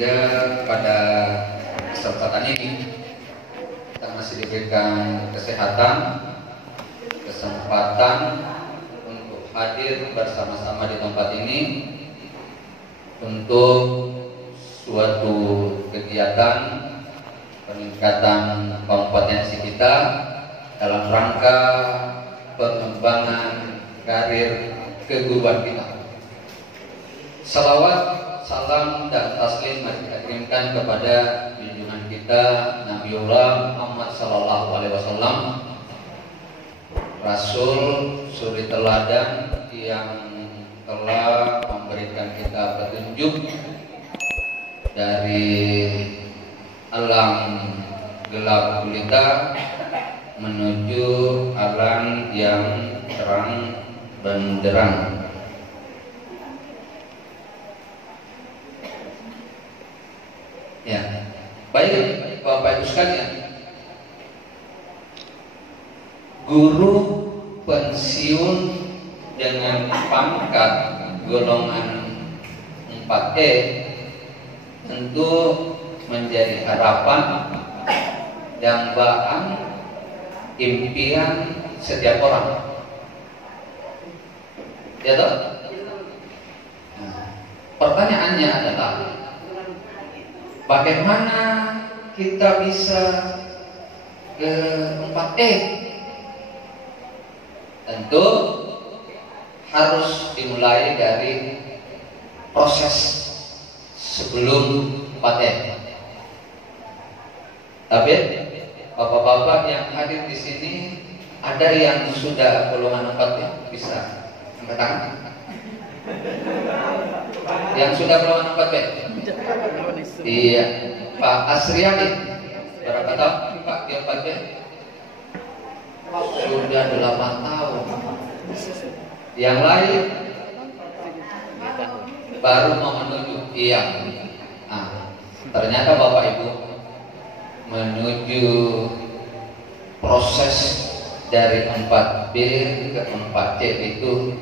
sehingga pada kesempatan ini kita masih diberikan kesempatan untuk hadir bersama-sama di tempat ini untuk suatu kegiatan peningkatan kompetensi kita dalam rangka pengembangan karir keguruan kita. Salawat, salam dan taslim mari kita kirimkan kepada junjungan kita Nabiullah Muhammad sallallahu alaihi wasallam, Rasul suri teladan yang telah memberikan kita petunjuk dari alam gelap gulita menuju alam yang terang benderang. Ya, baik Bapak Ibu sekalian, guru pensiun dengan pangkat golongan 4E tentu menjadi harapan dambaan impian setiap orang. Ya toh? Nah, pertanyaannya adalah bagaimana kita bisa ke 4E? Tentu harus dimulai dari proses sebelum 4E. Tapi bapak-bapak yang hadir di sini ada yang sudah golongan 4E, bisa angkat tangan. Yang sudah golongan 4E? Iya, Pak Asriani. Berapa tahun Pak di 4E? Sudah 8 tahun. Yang lain baru mau menuju. Iya. Nah, ternyata Bapak Ibu menuju proses dari 4B ke 4C itu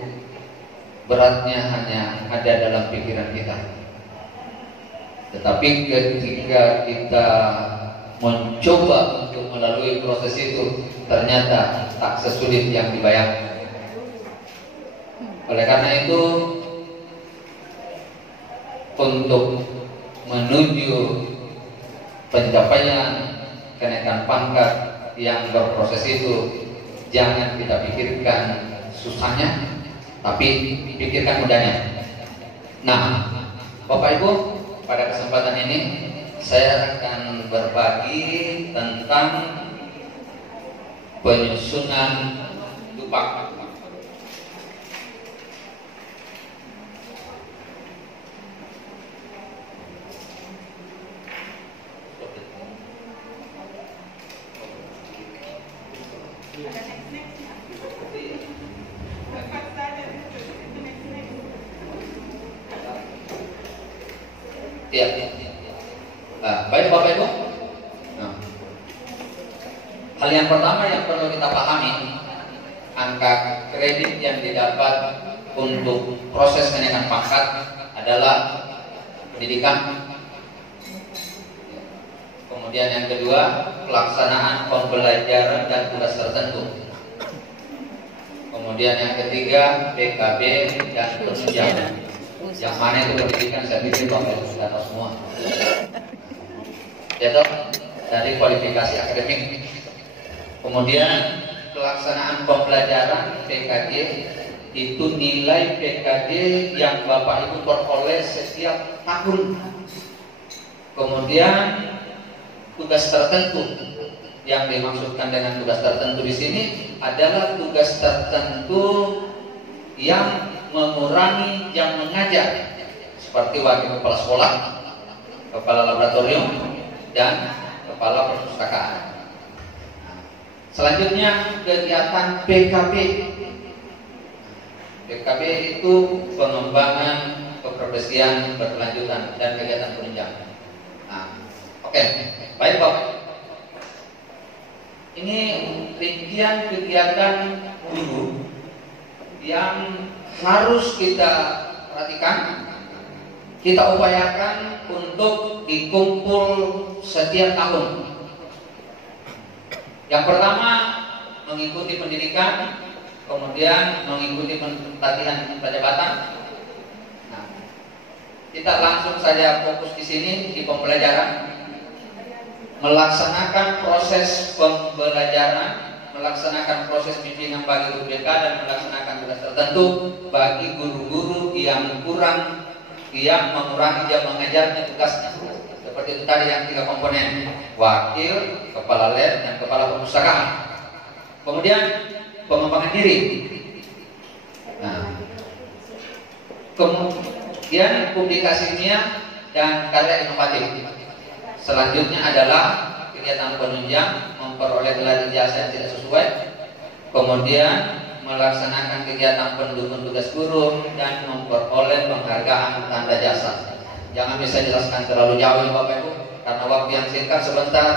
beratnya hanya ada dalam pikiran kita. Tetapi ketika kita mencoba untuk melalui proses itu, ternyata tak sesulit yang dibayangkan. Oleh karena itu, untuk menuju pencapaian kenaikan pangkat yang berproses itu, jangan kita pikirkan susahnya, tapi pikirkan mudahnya. Nah, Bapak Ibu, pada kesempatan ini saya akan berbagi tentang penyusunan dupak. Ya. Nah, baik Bapak Ibu. Nah, hal yang pertama yang perlu kita pahami, angka kredit yang didapat untuk proses kenaikan pangkat adalah pendidikan. Kemudian yang kedua, pelaksanaan pembelajaran dan tugas tertentu. Kemudian yang ketiga, PKB dan penunjangan. Yang mana itu pendidikan, saya pikir Bapak Ibu sudah tahu semua. Yaitu dari kualifikasi akademik. Kemudian pelaksanaan pembelajaran PKJ itu nilai PKJ yang Bapak Ibu peroleh setiap tahun. Kemudian tugas tertentu, yang dimaksudkan dengan tugas tertentu di sini adalah tugas tertentu yang mengurangi jam mengajar, seperti wakil kepala sekolah, kepala laboratorium, dan kepala perpustakaan. Selanjutnya kegiatan PKB. PKB itu pengembangan keprofesian berkelanjutan dan kegiatan penunjang. Nah, oke. Baik Bapak, ini rincian kegiatan guru yang harus kita perhatikan, kita upayakan untuk dikumpul setiap tahun. Yang pertama mengikuti pendidikan, kemudian mengikuti pelatihan jabatan. Nah, kita langsung saja fokus di sini di pembelajaran, melaksanakan proses pembelajaran, melaksanakan proses bimbingan bagi guru BK dan melaksanakan tugas tertentu bagi guru-guru yang mengurangi jam mengajarnya tugasnya. Seperti itu tadi yang 3 komponen: wakil, kepala lab, dan kepala perpustakaan. Kemudian pengembangan diri. Nah, kemudian publikasi ilmiah dan karya inovatif. Selanjutnya adalah kegiatan penunjang, memperoleh gelar ijazah yang tidak sesuai. Kemudian melaksanakan kegiatan pendukung tugas guru dan memperoleh penghargaan tanda jasa. Jangan bisa jelaskan terlalu jauh ya Bapak Ibu, karena waktu yang singkat. Sebentar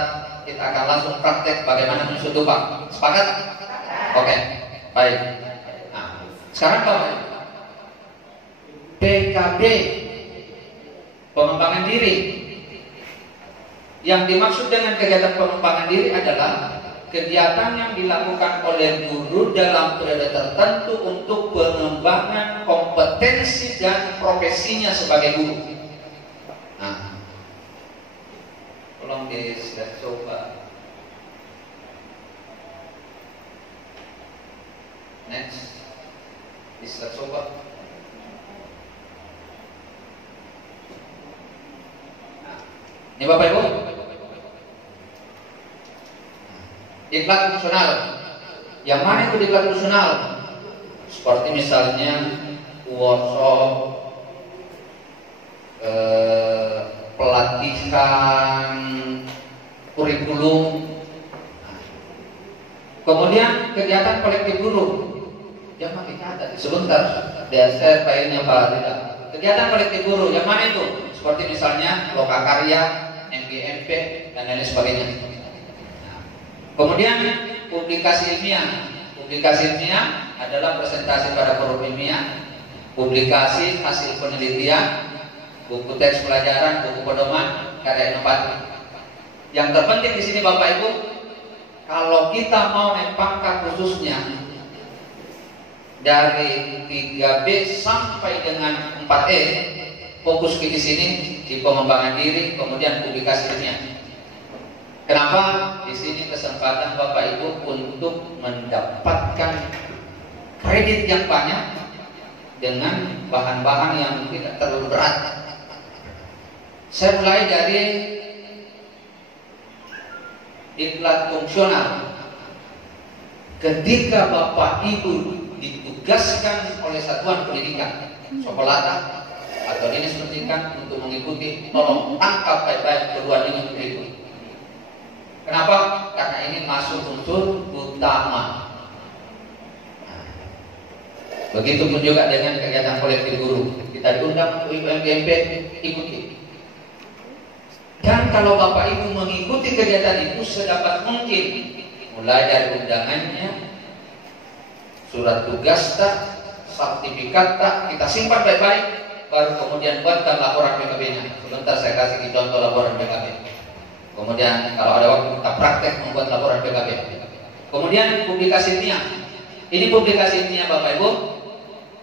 kita akan langsung praktek bagaimana menyusun tumpang. Sepakat? Oke, baik. Nah, sekarang Bapak Ibu, PKB, pengembangan diri. Yang dimaksud dengan kegiatan pengembangan diri adalah kegiatan yang dilakukan oleh guru dalam periode tertentu untuk pengembangan kompetensi dan profesinya sebagai guru. Nah, tolong di-slide coba. Next, di-slide coba. Nah, ini Bapak Ibu, diklat fungsional. Yang mana itu diklat fungsional? Seperti misalnya workshop, pelatihan, kurikulum. Kemudian kegiatan kolektif guru. Jangan kita ada sebentar. Biasa filenya Pak tidak. Kegiatan kolektif guru. Yang mana itu? Seperti misalnya lokakarya, MGMP, dan lain sebagainya. Kemudian publikasi ilmiah. Publikasi ilmiah adalah presentasi pada forum ilmiah, publikasi hasil penelitian, buku teks pelajaran, buku pedoman, karya inovatif. Yang terpenting di sini Bapak Ibu, kalau kita mau naik pangkat khususnya dari 3B sampai dengan 4E, fokus di sini di pengembangan diri, kemudian publikasi ilmiah. Kenapa? Di sini kesempatan Bapak Ibu untuk mendapatkan kredit yang banyak dengan bahan-bahan yang tidak terlalu berat. Saya mulai dari diklat fungsional. Ketika Bapak Ibu ditugaskan oleh satuan pendidikan, sekolah atau dinas pendidikan untuk mengikuti, tolong tangkap baik-baik perguruan tinggi berikut. Kenapa? Karena ini masuk unsur utama. Begitupun juga dengan kegiatan kolektif guru. Kita diundang untuk MGMP, ikuti. Dan kalau Bapak Ibu mengikuti kegiatan itu sedapat mungkin, mulai dari undangannya, surat tugas tak, sertifikat tak, kita simpan baik-baik, baru kemudian buatkan laporan PKB-nya. Sebentar saya kasih contoh laporan PKB. Kemudian kalau ada waktu kita praktek membuat laporan PKB. Kemudian publikasi ilmiah. Ini publikasi ilmiah Bapak Ibu,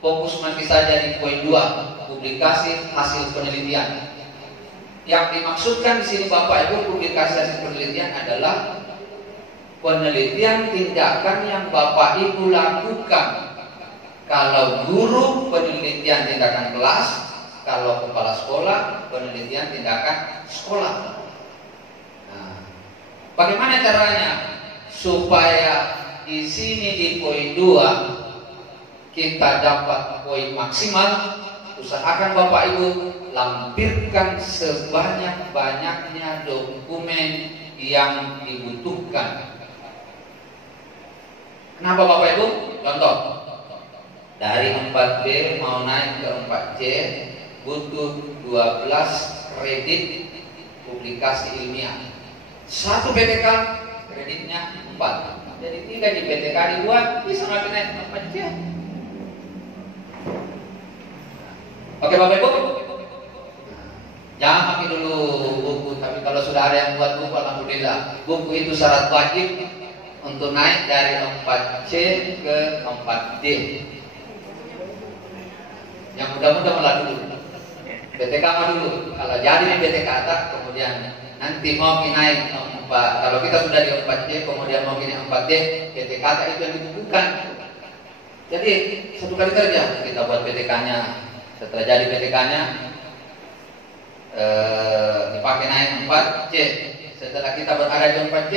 fokus nanti saja di poin 2, publikasi hasil penelitian. Yang dimaksudkan di sini Bapak Ibu, publikasi hasil penelitian adalah penelitian tindakan yang Bapak Ibu lakukan. Kalau guru, penelitian tindakan kelas. Kalau kepala sekolah, penelitian tindakan sekolah. Bagaimana caranya supaya di sini di poin 2 kita dapat poin maksimal? Usahakan Bapak Ibu lampirkan sebanyak-banyaknya dokumen yang dibutuhkan. Kenapa Bapak Ibu? Contoh, dari 4B mau naik ke 4C butuh 12 kredit publikasi ilmiah. 1 PTK kreditnya 4. Jadi 3 di PTK dibuat, bisa ngambil naik 4 aja. Oke Bapak Ibu. Jangan pakai dulu buku, tapi kalau sudah ada yang buat buku, alhamdulillah. Buku itu syarat wajib untuk naik dari 4C ke 4D. Yang mudah-mudah malah dulu. BTK mah dulu. Kalau jadi di BTK atas, kemudian nanti mau naik 4. Kalau kita sudah di 4C, kemudian mau naik 4D, BTK itu yang dibukukan. Jadi satu kali kerja kita buat BTK-nya. Setelah jadi BTK-nya, dipakai naik 4C. Setelah kita berada di 4C,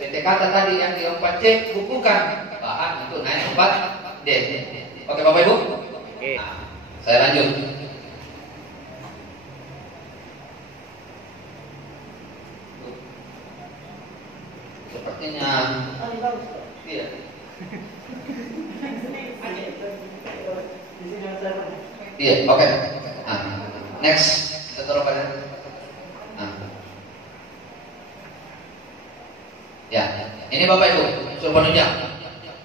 BTK tadi yang di 4C bukukan bahan untuk naik 4D. Oke Bapak Ibu? Oke. Nah, saya lanjut. Sepertinya iya. Iya, oke. Nah, next, kita taruh pada. Nah. Ya, ini Bapak Ibu, unsur penunjang.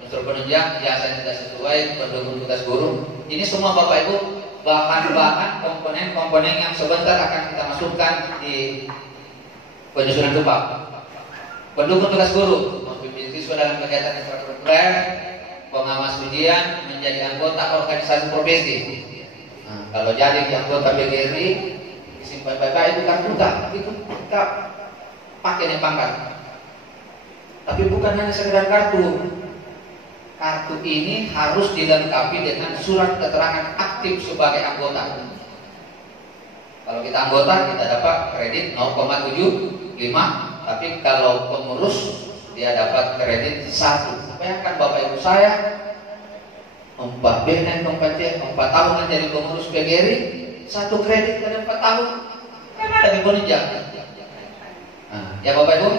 Unsur penunjang jasa tidak sesuai pendukung tugas guru. Ini semua Bapak Ibu bahan-bahan komponen-komponen yang sebentar akan kita masukkan di penyusunan tumpah. Pendukung tugas guru, membimbing siswa dalam kegiatan ekstrakurikuler, pengawas ujian, menjadi anggota organisasi profesi. Nah, kalau jadi anggota BGRI, disimpan baik-baik itu kan itu kita pakai nih pangkat. Tapi bukan hanya sekedar kartu. Kartu ini harus dilengkapi dengan surat keterangan aktif sebagai anggota. Kalau kita anggota, kita dapat kredit 0,75. Tapi kalau pengurus, dia dapat kredit 1. Bayangkan Bapak Ibu saya 4B dan 4C 4 tahun menjadi pengurus PGRI, 1 kredit dari 4 tahun kan ada di penunjang. Nah, ya Bapak Ibu.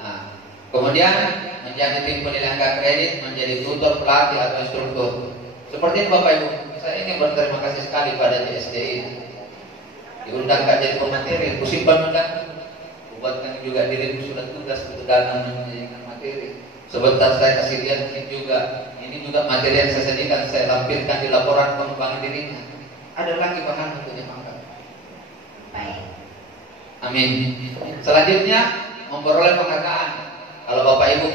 Nah, kemudian menjadi tim penyelenggara kredit, menjadi tutor, pelatih atau instruktur. Seperti itu Bapak Ibu. Saya ingin berterima kasih sekali pada JSDI. Diundang jadi pemateri, simpan undang. Buatkan juga dirimu sudah tugas untuk datang menyajikan materi. Sebentar saya kasih lihat ini juga materi yang saya sediakan, saya lampirkan di laporan pengembangan dirinya. Ada lagi bahan untuk dimakan. Baik. Amin. Selanjutnya memperoleh penghargaan. Kalau Bapak Ibu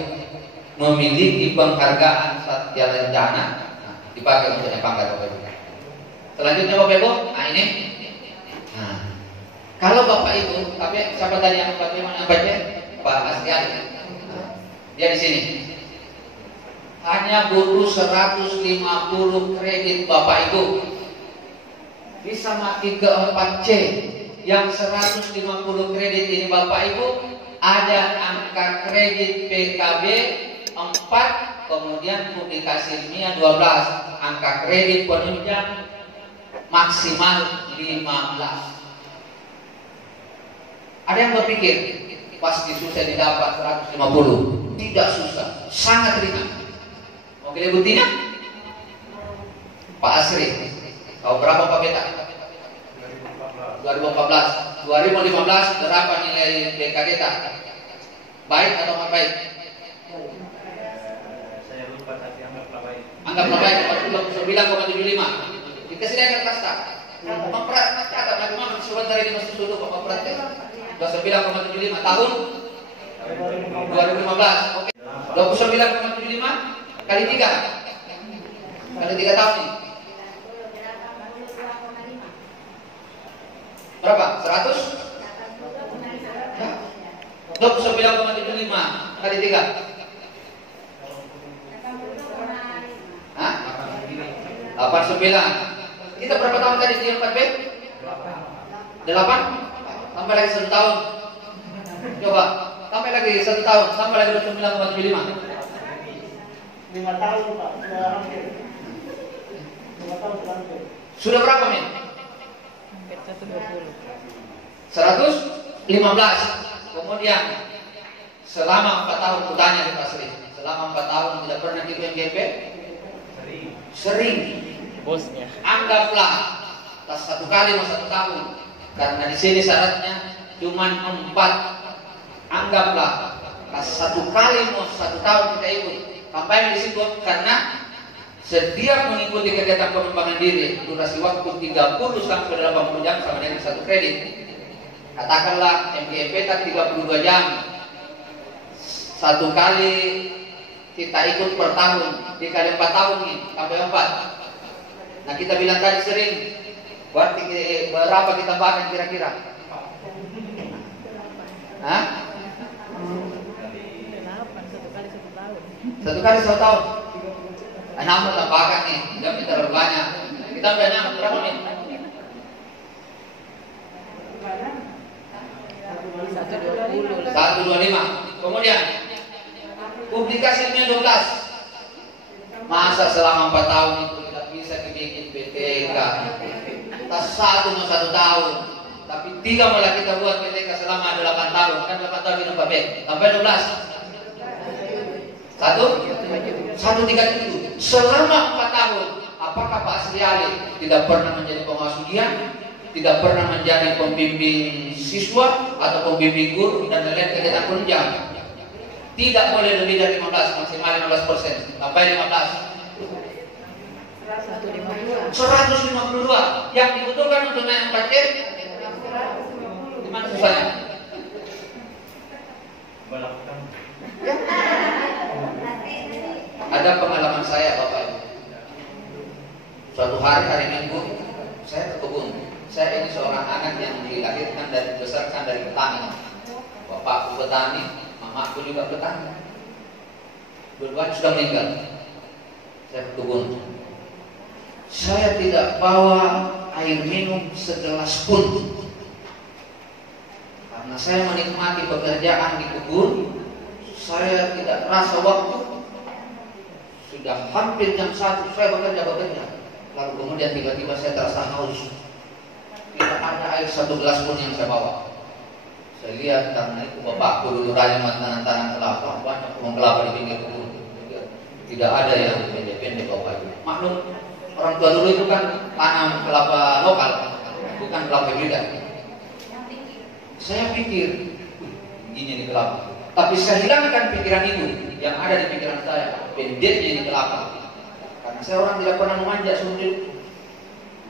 memiliki penghargaan Satya Lencana, dipakai untuk pangkat Bapak Ibu. Selanjutnya Bapak Ibu, nah ini. Nah, kalau Bapak Ibu, tapi siapa tadi yang bagaimana baca? Pak Asrian. Nah, dia di sini. Hanya butuh 150 kredit Bapak Ibu. Bisa mati ke 4C. Yang 150 kredit ini Bapak Ibu, ada angka kredit PKB 4, kemudian publikasi ilmiah 12. Angka kredit penunjang maksimal 15. Ada yang berpikir pasti susah didapat 150. Tidak susah, sangat ringan. Mau pilih buktinya? Pak Asri, tahu berapa Pak Beta? 2014. 2015 berapa nilai BK kita? Baik atau nggak baik? Saya lupa tapi anggaplah baik. Anggaplah baik, 49,75. Dikasih dia kertas tak? Memprat, catat bagaimana sebentar ini masuk dulu Pak Memprat ya. 29,75 tahun 2015. Oke. 29,75 kali 3. Kali 3 tahun nih. Berapa? 100? 29,75 kali 3. Hah? 89. Kita berapa tahun tadi di 4B? 8. Tambah lagi 1 tahun. Coba, tambah lagi 1 tahun, tambah lagi 29,75. 5 tahun Pak, sudah hampir. 5 tahun sudah hampir. Sudah berapa Min? 115. Kemudian selama 4 tahun kutanya di Pak Sri, selama 4 tahun tidak pernah ikut MGP? Sering. Bosnya. Anggaplah tas 1 kali mau 1 tahun. Karena di sini syaratnya cuma 4. Anggaplah tas 1 kali mau 1 tahun kita ikut. Sampai disebut karena setiap mengikuti kegiatan pengembangan diri durasi waktu 30 sampai 80 jam sama dengan 1 kredit. Katakanlah MGMP tak 32 jam. Satu kali kita ikut per tahun, dikali 4 tahun nih, sampai 4. Nah kita bilang tadi sering, berarti berapa kita bahkan kira-kira? Hah? Satu kali 1 tahun. Namun tambahkan nih, jangan terlalu banyak. Kita banyak berapa nih? 125. Kemudian publikasi ilmiah 12. Masa selama 4 tahun itu tidak bisa dibikin PTK? Kita 1 tahun. Tapi 3 malah kita buat PTK selama 8 tahun. Kan 8 tahun minum Pak B. Sampai 12. 137. Selama 4 tahun, apakah Pak Sri Ali tidak pernah menjadi pengawas ujian? Tidak pernah menjadi pembimbing siswa atau pembimbing guru dan lain-lain kegiatan penunjang? Tidak boleh lebih dari 15, maksimal 15%. Sampai 15. 152. Yang dibutuhkan untuk naik 4 kiri. Gimana susahnya? Ada pengalaman saya Bapak Ibu. Suatu hari Minggu saya ke kebun. Saya ini seorang anak yang dilahirkan dan dibesarkan dari petani. Bapakku petani, mamaku juga petani. Dua-duanya sudah meninggal. Saya ke kebun. Saya tidak bawa air minum segelas pun. Karena saya menikmati pekerjaan di kebun. Saya tidak rasa waktu. Sudah hampir jam 1 saya bekerja. Lalu kemudian tiba-tiba saya terasa haus. Tidak ada air 1 gelas pun yang saya bawa. Saya lihat karena itu bapakku dulu rajin tanam kelapa, banyak pohon kelapa di pinggir kebun. Tidak ada yang pendek-pendek Bapak Ibu. Maklum orang tua dulu itu kan tanam kelapa lokal, bukan kelapa hibrida. Saya pikir gini nih kelapa. Tapi saya hilangkan pikiran itu yang ada di pikiran saya, pendeknya ini kelapa. Karena saya orang tidak pernah memanjat seperti.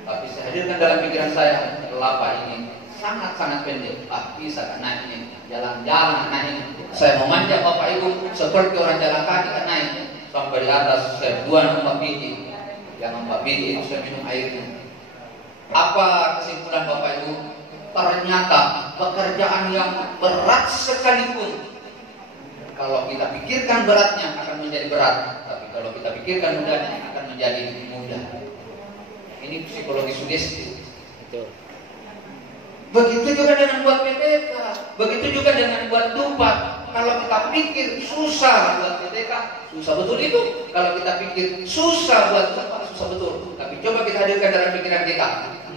Tapi saya hadirkan dalam pikiran saya, kelapa ini sangat-sangat pendek. Bisa kan naik ini, jalan-jalan naik ini. Saya memanjat Bapak Ibu seperti orang jalan kaki kan naik. Sampai di atas saya buang 4 biji. Yang 4 biji itu saya minum airnya. Apa kesimpulan Bapak Ibu? Ternyata pekerjaan yang berat sekalipun, kalau kita pikirkan beratnya akan menjadi berat. Tapi kalau kita pikirkan mudahnya akan menjadi mudah. Ini psikologi sugesti. Betul. Begitu juga dengan buat PTK, begitu juga dengan buat dupa. Kalau kita pikir susah buat PTK, susah betul itu. Kalau kita pikir susah buat dupa, susah betul. Tapi coba kita hadirkan dalam pikiran kita,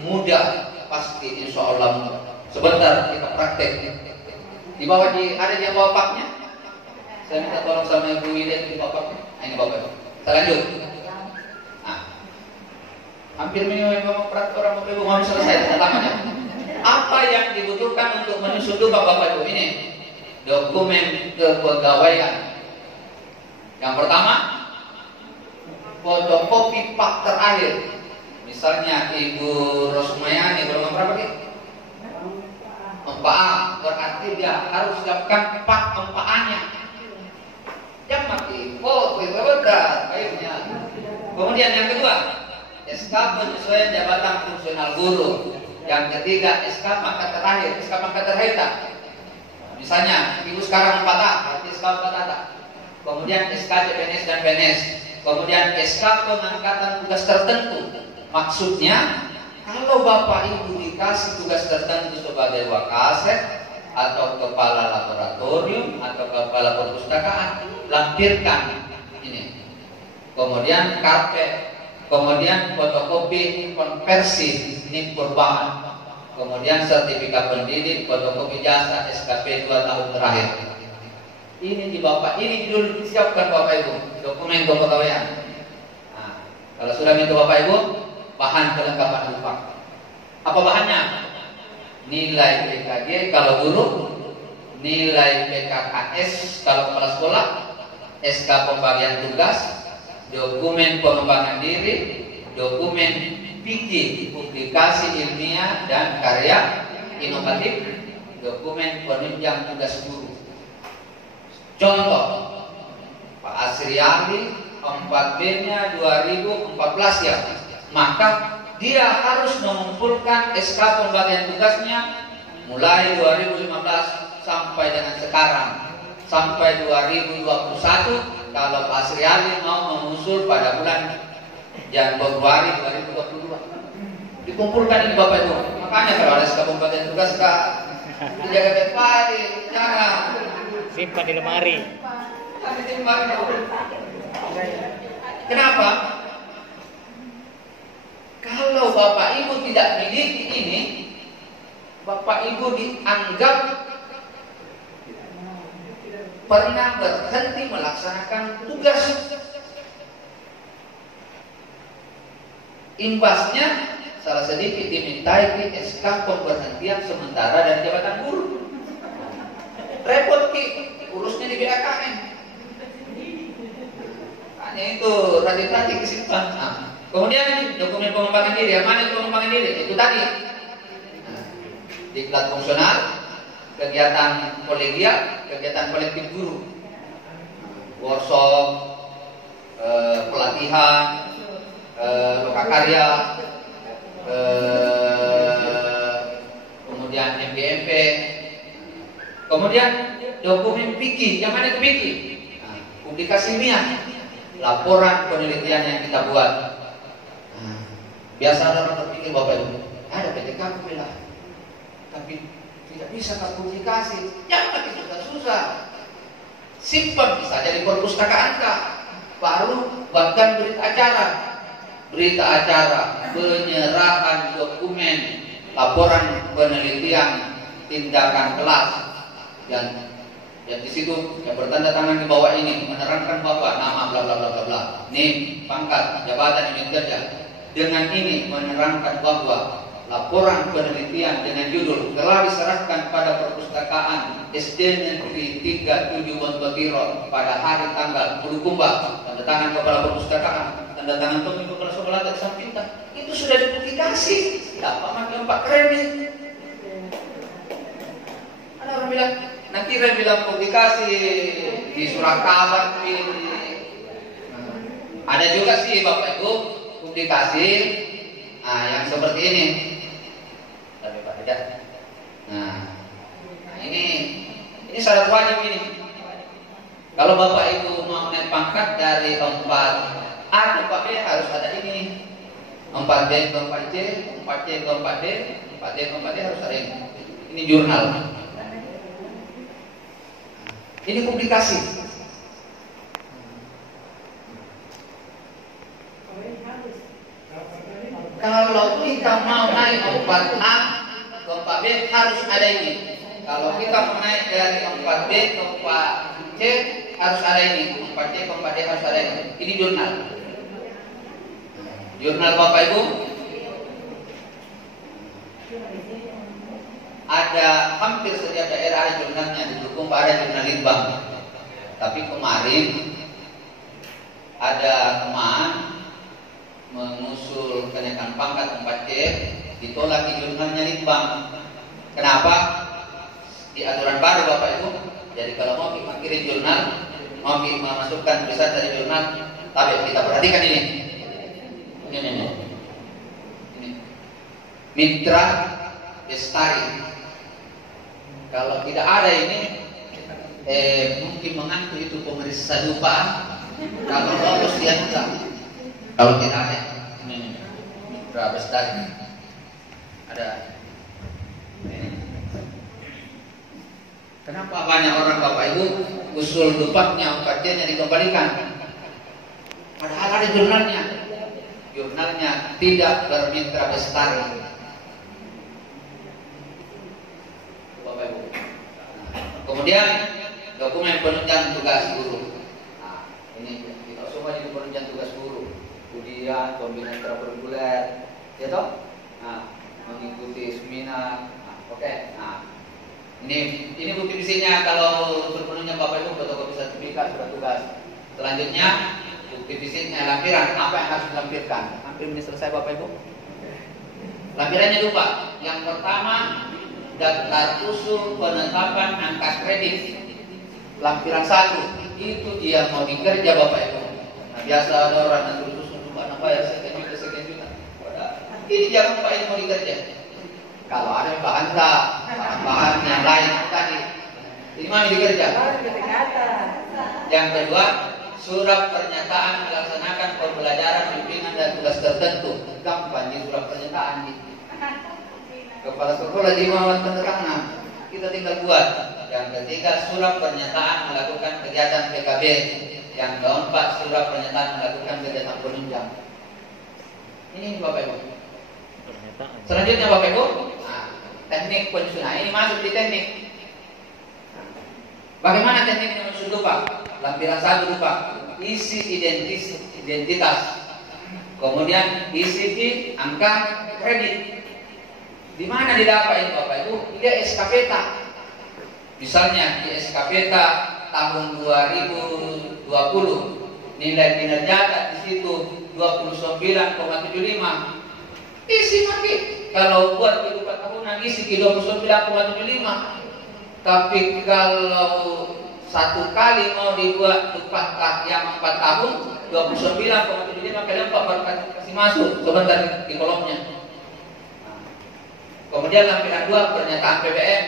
mudah, pasti insya Allah mudah. Sebentar kita praktek. Di bawah ada yang bawa paknya. Saya minta tolong sama Ibu Widen di bawah paknya. Ini Bapak. Kita lanjut. Hampir minimum orang Ibu ngomong selesai pertamanya. Apa yang dibutuhkan untuk menyusun dupa Bapak Ibu ini? Dokumen kepegawaian. Yang pertama, fotokopi pak terakhir. Misalnya Ibu Rosmayani golongan berapa Ki? 4A, berarti dia harus siapkan pak 4A-nya. Jangan mati, betul akhirnya. Kemudian yang kedua, SK penyesuaian jabatan fungsional guru. Yang ketiga, SK pangkat terakhir tak? Misalnya, Ibu sekarang 4A, berarti SK 4A tak? Kemudian SK CPNS dan PNS. Kemudian SK pengangkatan tugas tertentu. Maksudnya, kalau Bapak Ibu dikasih tugas tertentu sebagai wakaset atau kepala laboratorium atau kepala perpustakaan, lampirkan ini. Kemudian karpet. Kemudian fotokopi konversi ini perubahan. Kemudian sertifikat pendidik, fotokopi jasa, SKP 2 tahun terakhir. Ini di Bapak, ini dulu disiapkan Bapak Ibu, dokumen kepegawaian. Nah, kalau sudah minta Bapak Ibu, bahan kelengkapan upah. Apa bahannya? Nilai PKG kalau guru, nilai PKKS kalau kepala sekolah, SK pembagian tugas, dokumen pengembangan diri, dokumen PG, publikasi ilmiah dan karya inovatif, dokumen penunjang tugas guru. Contoh, Pak Asriali 4B-nya 2014 ya, maka dia harus mengumpulkan SK pembagian tugasnya mulai 2015 sampai dengan sekarang, sampai 2021 kalau Pak Asriali mau mengusul pada bulan Februari 2022. Dikumpulkan ini Bapak Ibu. Makanya kalau ada SK pembagian tugas dijaga baik-baik, jangan Simpan di lemari. Kenapa? Kalau Bapak Ibu tidak miliki ini, Bapak Ibu dianggap pernah berhenti melaksanakan tugas. Imbasnya salah sedikit dimintai SK pemberhentian sementara dari jabatan guru. Repot urusnya di BAKN. Hanya itu tadi kesimpulan. Nah, kemudian dokumen pengembangan diri. Mana itu pengembangan diri? Itu tadi. Nah, diklat fungsional, kegiatan kolegial, kegiatan kolektif guru, workshop, pelatihan, lokakarya, kemudian MGMP. Kemudian dokumen PIKI, yang mana itu PIKI? Nah, publikasi ilmiah, laporan penelitian yang kita buat. Nah, biasa orang berpikir Bapak Ibu, ada PTK lah, tapi tidak bisa publikasi. Jangan itu susah. Simpan saja di perpustakaan Kak. Baru buatkan berita acara, penyerahan dokumen, laporan penelitian, tindakan kelas. Dan di situ yang bertanda tangan di bawah ini menerangkan Bapak nama bla bla bla bla bla. Nih pangkat, jabatan ini kerja. Dengan ini menerangkan bahwa laporan penelitian dengan judul telah diserahkan pada perpustakaan SD Negeri 37 Wonogiri pada hari tanggal Bulukumba, tanda tangan kepala perpustakaan, tanda tangan pemimpin kepala sekolah dan Sampinta. Itu sudah dipublikasi. Dapat makin Pak keren nih. Ada orang bilang, nanti saya bilang publikasi di surat kabar ada juga sih Bapak Ibu publikasi yang seperti ini. Nah, ini syarat wajib ini. Kalau Bapak Ibu mau naik pangkat dari 4A ke 4B harus ada ini. 4B ke 4C, 4C ke 4D, 4D ke 4D harus ada ini. Ini jurnal. Ini publikasi. Kalau kita mau naik 4A ke 4B harus ada ini. Kalau kita mau naik dari 4B ke 4C harus ada ini. 4C ke 4D harus ada ini. Ini jurnal. Jurnal Bapak Ibu. Ada hampir setiap daerah ada jurnalnya. Di Bulukumba ada jurnal litbang. Tapi kemarin ada teman mengusul kenaikan pangkat 4C, ditolak di jurnalnya litbang. Kenapa? Di aturan baru Bapak Ibu. Jadi kalau mau kirim jurnal, mau memasukkan tulisan dari jurnal, tapi kita perhatikan ini. Ini. Mitra Lestari. Kalau tidak ada ini, mungkin mengaku itu pemeriksa lupa. Kalau lolos dia juga. Kalau tidak ada, ini Mitra Lestari. Ada. Kenapa banyak orang Bapak Ibu usul lupanya 4D-nya dikembalikan? Padahal ada jurnalnya. Jurnalnya tidak bermitra Lestari. Kemudian dokumen penunjang tugas guru. Nah, ini kita semua jadi penunjang tugas guru. Kemudian pembinaan reguler, ya toh? Nah, mengikuti seminar. Nah, oke. Nah, ini bukti visinya kalau unsur penunjang Bapak Ibu fotokopi sertifikat surat tugas. Selanjutnya bukti visinya lampiran. Apa yang harus dilampirkan? Hampir ini selesai Bapak Ibu. Lampirannya lupa. Yang pertama daftar usul penetapan angka kredit lampiran 1. Itu dia mau dikerja Bapak Ibu. Nah, biasa ada orang yang terus untuk anak bayar sekian juta. Ini jangan Bapak Ibu mau dikerja. Kalau ada bahan yang lain tadi, ini mana dikerja? Yang kedua, surat pernyataan melaksanakan pembelajaran, bimbingan dan tugas tertentu. Gampang di surat pernyataan ini. Kepala sekolah di bawah tanda tangan, kita tinggal buat. Yang ketiga, surat pernyataan melakukan kegiatan PKB. Yang keempat, surat pernyataan melakukan kegiatan penunjang. Ini Bapak Ibu. Selanjutnya Bapak Ibu, teknik penyusunan ini masuk di teknik. Bagaimana teknik menyusun lupa? Lampiran 1 lupa. Isi identitas. Kemudian isi di angka kredit. Di mana didapat Bapak Ibu? Dia SKPTA. Misalnya di SKPTA tahun 2020 nilai kinerja di situ 29,75. Isi lagi. Kalau buat kehidupan tahunan isi 29,75. Tapi kalau satu kali mau dibuat upah yang 4 tahun 29,75 kali 4 baru kasih masuk sebentar di kolomnya. Kemudian lampiran 2 pernyataan PBM,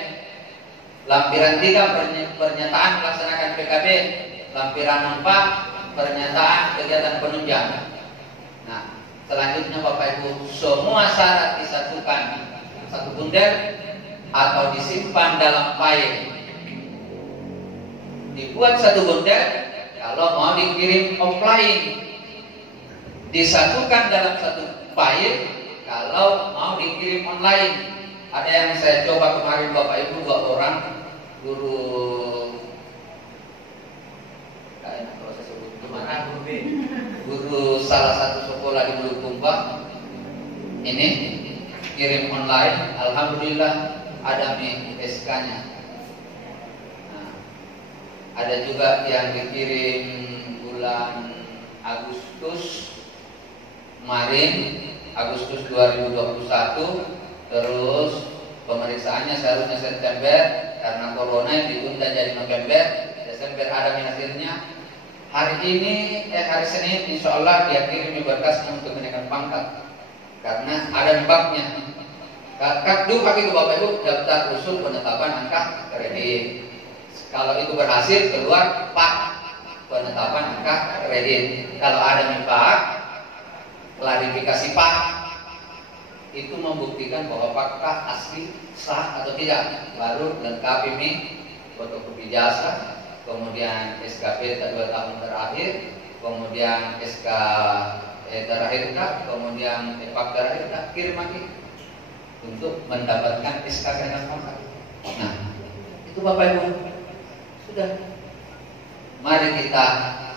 lampiran 3 pernyataan melaksanakan PKB, lampiran 4 pernyataan kegiatan penunjang. Nah, selanjutnya Bapak Ibu, semua syarat disatukan satu bundel atau disimpan dalam file. Dibuat satu bundel, kalau mau dikirim offline disatukan dalam satu file, kalau mau dikirim online. Ada yang saya coba kemarin Bapak Ibu 2 orang guru, kalau saya sebut gimana, guru salah satu sekolah di Bulukumba ini kirim online. Alhamdulillah ada SK-nya. Nah, ada juga yang dikirim bulan Agustus kemarin, Agustus 2021. Terus pemeriksaannya seharusnya September, karena corona ditunda jadi November. Desember ada hasilnya. Hari Senin insya Allah dia kirim berkasnya untuk menaikkan pangkat, karena ada baknya. Dulu pakai itu Bapak Ibu, daftar usul penetapan angka kredit. Kalau itu berhasil, keluar pak penetapan angka kredit. Kalau ada pak, klarifikasi pak, itu membuktikan bahwa apakah asli sah atau tidak. Baru lengkapi ini fotokopi jasa, kemudian SKP 2 tahun terakhir, kemudian SK terakhir, kemudian EPAK terakhir, kirim lagi untuk mendapatkan SK kenaikan pangkat. Nah, itu Bapak Ibu sudah. Mari kita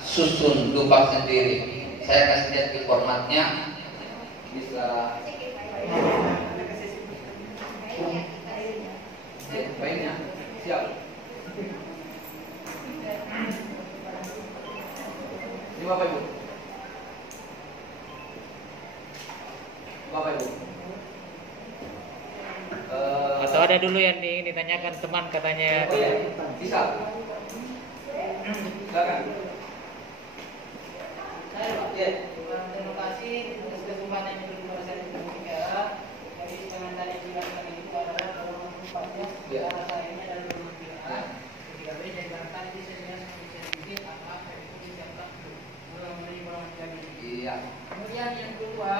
susun lupa sendiri. Saya kasih lihat di formatnya. Bisa baiknya siap. Ini Bapak Ibu. Bapak Ibu. Atau ada dulu yang ditanyakan teman katanya. Bisa. Silakan. Ya, terima kasih atas kesempatan yang diberikan kepada saya untuk bicara. Jadi komentar yang dilakukan itu adalah dalam tempatnya cara saya ini adalah berbicara. Ketika beda dikatakan di sini sedikit apa itu dicatat ulang lagi. Iya. Kemudian yang kedua,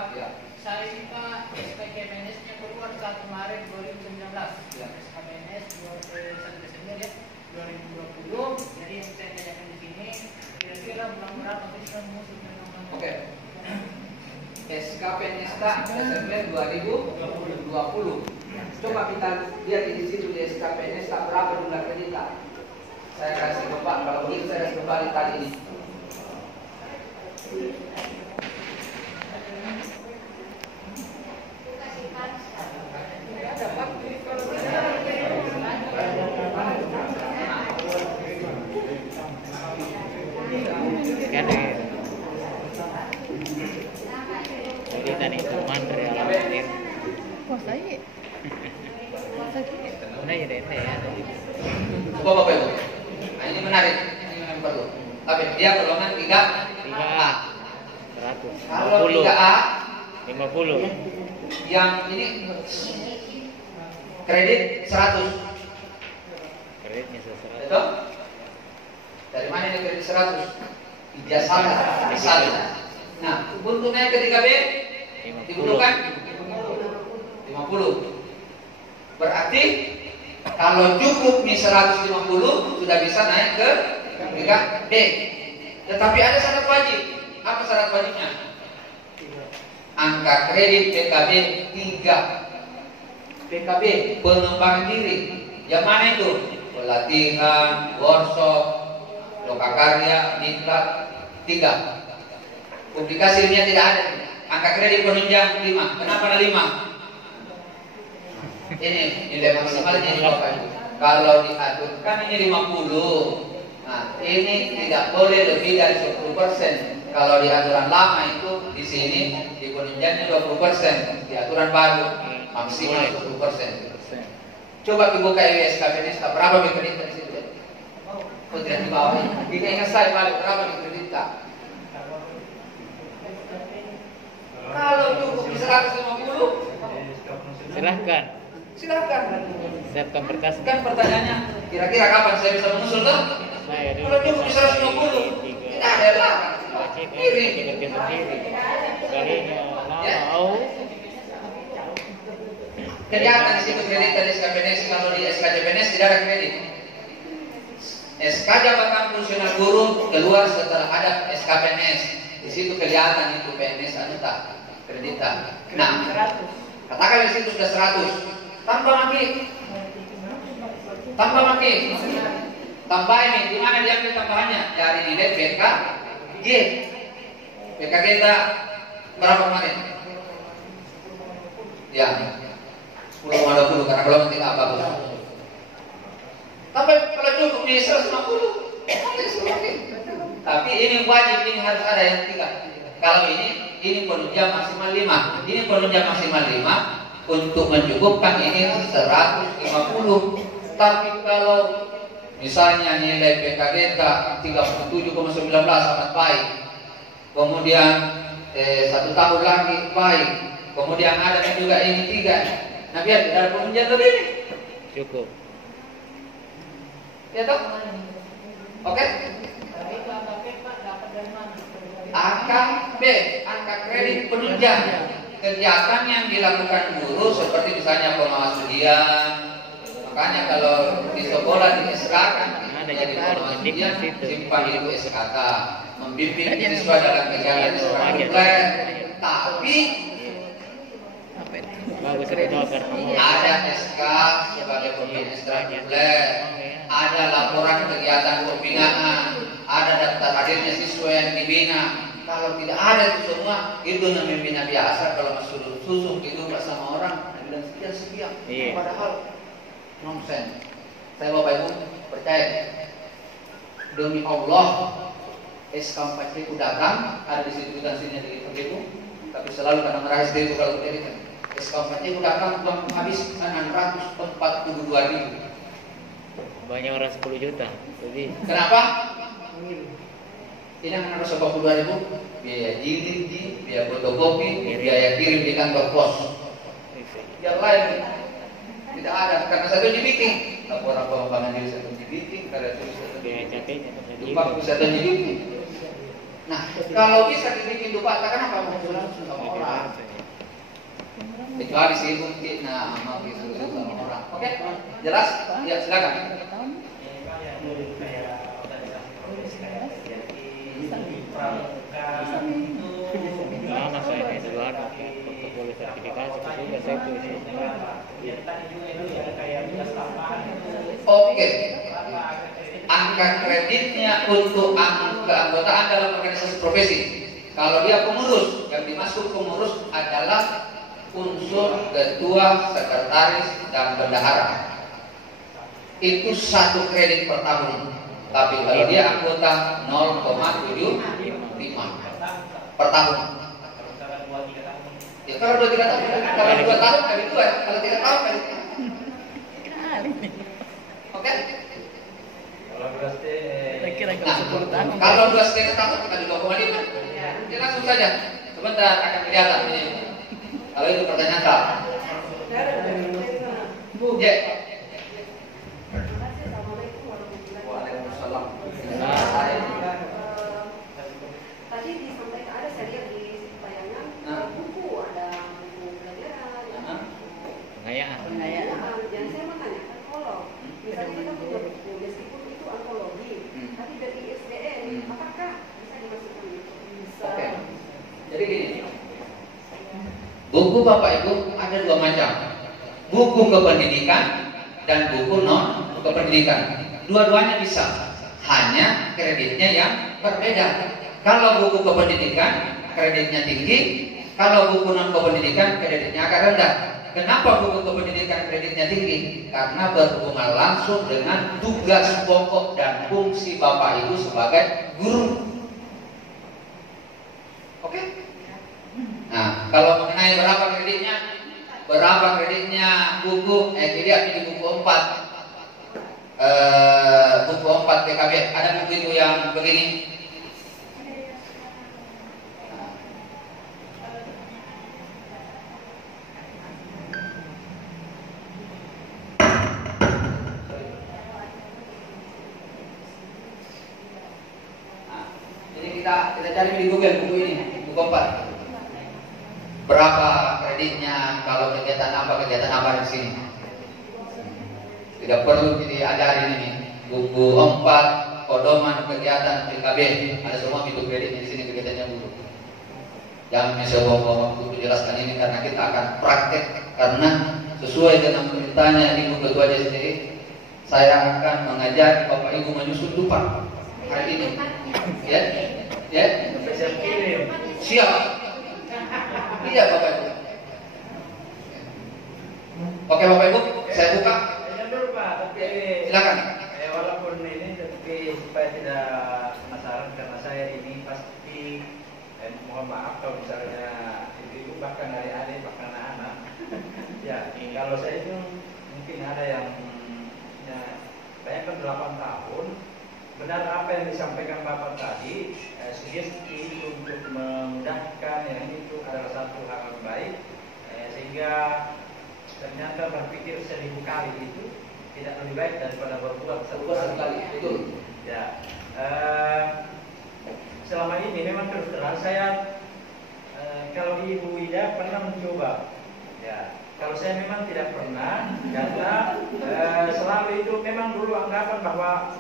saya minta SPKPNS-nya keluar 1 Maret 2019. SPKPNS 1 Desember ya 2020. Jadi yang saya tanyakan di sini kira-kira bulan berapa bisa musuh dengan Oke. SKPNS Desember 2020. Coba kita lihat di situ di SKPNS berapa jumlah kredit. Saya kasih Bapak, kalau begitu saya kasih kembali tadi ini. Jadi tadi teman dari alamat Kok saya? Coba Bapak Ibu. Nah, ini menarik. Ini yang perlu. Tapi dia golongan 3A. 100. Kalau 3A 50. yang ini kredit 100. Kreditnya 100. Betul? Dari mana ini kredit 100? Ijazah misalnya. Nah, untuk naik ke 3B dibutuhkan 50. Berarti kalau cukup nih 150 sudah bisa naik ke 3B. Tetapi ada syarat wajib. Apa syarat wajibnya? Angka kredit PKB 3. PKB pengembangan diri. Yang mana itu? Pelatihan, workshop, lokakarya, diklat 3. Publikasi ilmiah tidak ada. Angka kredit penunjang 5. Kenapa ada 5? Ini nilai maksimalnya ini Bapak Ibu. Kalau diaturkan ini 50. Nah, ini tidak boleh lebih dari 10%. Kalau di aturan lama itu di sini di penunjangnya 20%. Di aturan baru maksimal 10%. Coba dibuka SKPNS berapa kredit di situ? Oh, tidak di bawah. Jika ingat saya balik berapa kredit? Kalau cukup di 150, Silahkan. silakan. Siapkan berkas. Kan pertanyaannya, kira-kira kapan saya bisa menyusul tuh? Saya dulu. Kalau cukup di 150, tidak ada lah. Kiri. Bekerja sendiri. Kalinya Ya. mau. Kelihatan di situ kredit dari SKPNS. Kalau di SKJPNS tidak ada kredit. SK jabatan fungsional guru keluar setelah ada SKPNS. Di situ kelihatan itu PNS anuta kreditan. Nah, katakan di situ sudah 100. Tambah lagi. Tambah ini. Di mana diambil tambahannya? Dari nilai PKG. PKG kita berapa kemarin? Ya, 10,20 karena belum tidak bagus. Tapi kalau cukup di 150, tapi ini wajib, ini harus ada yang 3. Kalau ini penunjang maksimal 5. Ini penunjang maksimal 5 untuk mencukupkan ini 150. Tapi kalau misalnya nilai PKD 37,19 sangat baik. Kemudian 1 tahun lagi baik. Kemudian ada juga ini 3. Nah, biar tidak ada penunjang lebih ini. Cukup. Ya toh? Oke? Angka B, angka kredit penunjang. Kegiatan yang dilakukan guru seperti misalnya pengawas ujian. Makanya kalau di sekolah di SK kan jadi pengawas ujian, simpan ilmu SKK, membimbing siswa dalam kegiatan ekstrakurikuler. Tapi Bagus itu ada SK sebagai pemimpin ekstrakurikuler, ada laporan kegiatan pembinaan, ada daftar hadirnya siswa yang dibina. Kalau tidak ada itu semua, itu namanya bina biasa. Kalau masuk susung itu bersama orang dan sekian. Padahal nonsen. Saya Bapak Ibu percaya demi Allah SK 4 datang, ada di situ dan sini di itu, tapi selalu kadang merahas diri kalau jadi SK 4 datang uang habis 642.000. banyak orang 10 juta. Jadi Kenapa? Ini 642.000 biaya jilid, biaya fotokopi, biaya kirim di kantor pos. Yang lain tidak ada karena satu dibikin. Laporan pengembangan diri satu dibikin, karena itu satu biaya capeknya Dupak bisa dibikin. Nah, kalau bisa dibikin dupak, kenapa mau suruh sama orang? Kecuali sih mungkin, nah mau disuruh sama orang. Oke, jelas? Ya silakan. Lama saya itu ada protokol sertifikasi sudah saya tulis. Oke. Angka kreditnya untuk keanggotaan dalam organisasi profesi. Kalau dia pengurus, yang dimaksud pengurus adalah unsur ketua, sekretaris, dan bendahara. Itu 1 kredit per tahun. Tapi kalau dia anggota 0,75 per tahun. Ya kalau 2-3 tahun, kalau 2 tahun kali 2, kalau 3 tahun kali 3. Nah, kalau 2,5 tahun kita di 2,5, ya langsung saja. Sebentar akan kelihatan ini. Kalau itu pertanyaan tak. Ya. Waalaikumsalam. Tadi disampaikan ada saya lihat di tayangan buku, ada buku pelajaran, Pengayaan. Yang saya mau tanyakan kalau misalnya kita punya buku meskipun itu antologi, tapi dari ISBN, apakah bisa dimasukkan? Bisa. Oke. Jadi gini. Buku Bapak Ibu ada dua macam. Buku kependidikan dan buku non kependidikan. Dua-duanya bisa. Hanya kreditnya yang berbeda. Kalau buku kependidikan kreditnya tinggi, kalau buku non kependidikan kreditnya agak rendah. Kenapa buku kependidikan kreditnya tinggi? Karena berhubungan langsung dengan tugas pokok dan fungsi Bapak Ibu sebagai guru. Oke? Nah, kalau mengenai berapa kreditnya buku, dilihat di buku 4. Buku 4 PKB, ada buku itu yang begini. Kita cari di Google buku ini, buku 4. Berapa kreditnya kalau kegiatan apa di sini? Tidak perlu diajarin ini. Buku 4, pedoman kegiatan PKB, ada semua hidup kreditnya di sini kegiatannya guru. Jangan mencoba untuk menjelaskan ini karena kita akan praktek, karena sesuai dengan perintahnya Ibu Ketua J sendiri, saya akan mengajari Bapak Ibu menyusun dupa hari ini. Ya? Siap. Iya Bapak Ibu. Oke Bapak Ibu, saya buka. Silakan. Walaupun ini tapi supaya tidak penasaran karena saya ini pasti mohon maaf kalau misalnya ibu bahkan adik-adik bahkan anak-anak. Ya, kalau saya itu mungkin ada yang saya kan 8 tahun. Benar apa yang disampaikan Bapak tadi, sugesti untuk memudahkan yang itu adalah satu hal yang baik, sehingga ternyata berpikir 1000 kali itu tidak lebih baik daripada berbuat satu kali. Betul. Ya, selama ini memang terus terang saya kalau Ibu Ida pernah mencoba, ya. Kalau saya memang tidak pernah, karena selalu itu memang dulu anggapan bahwa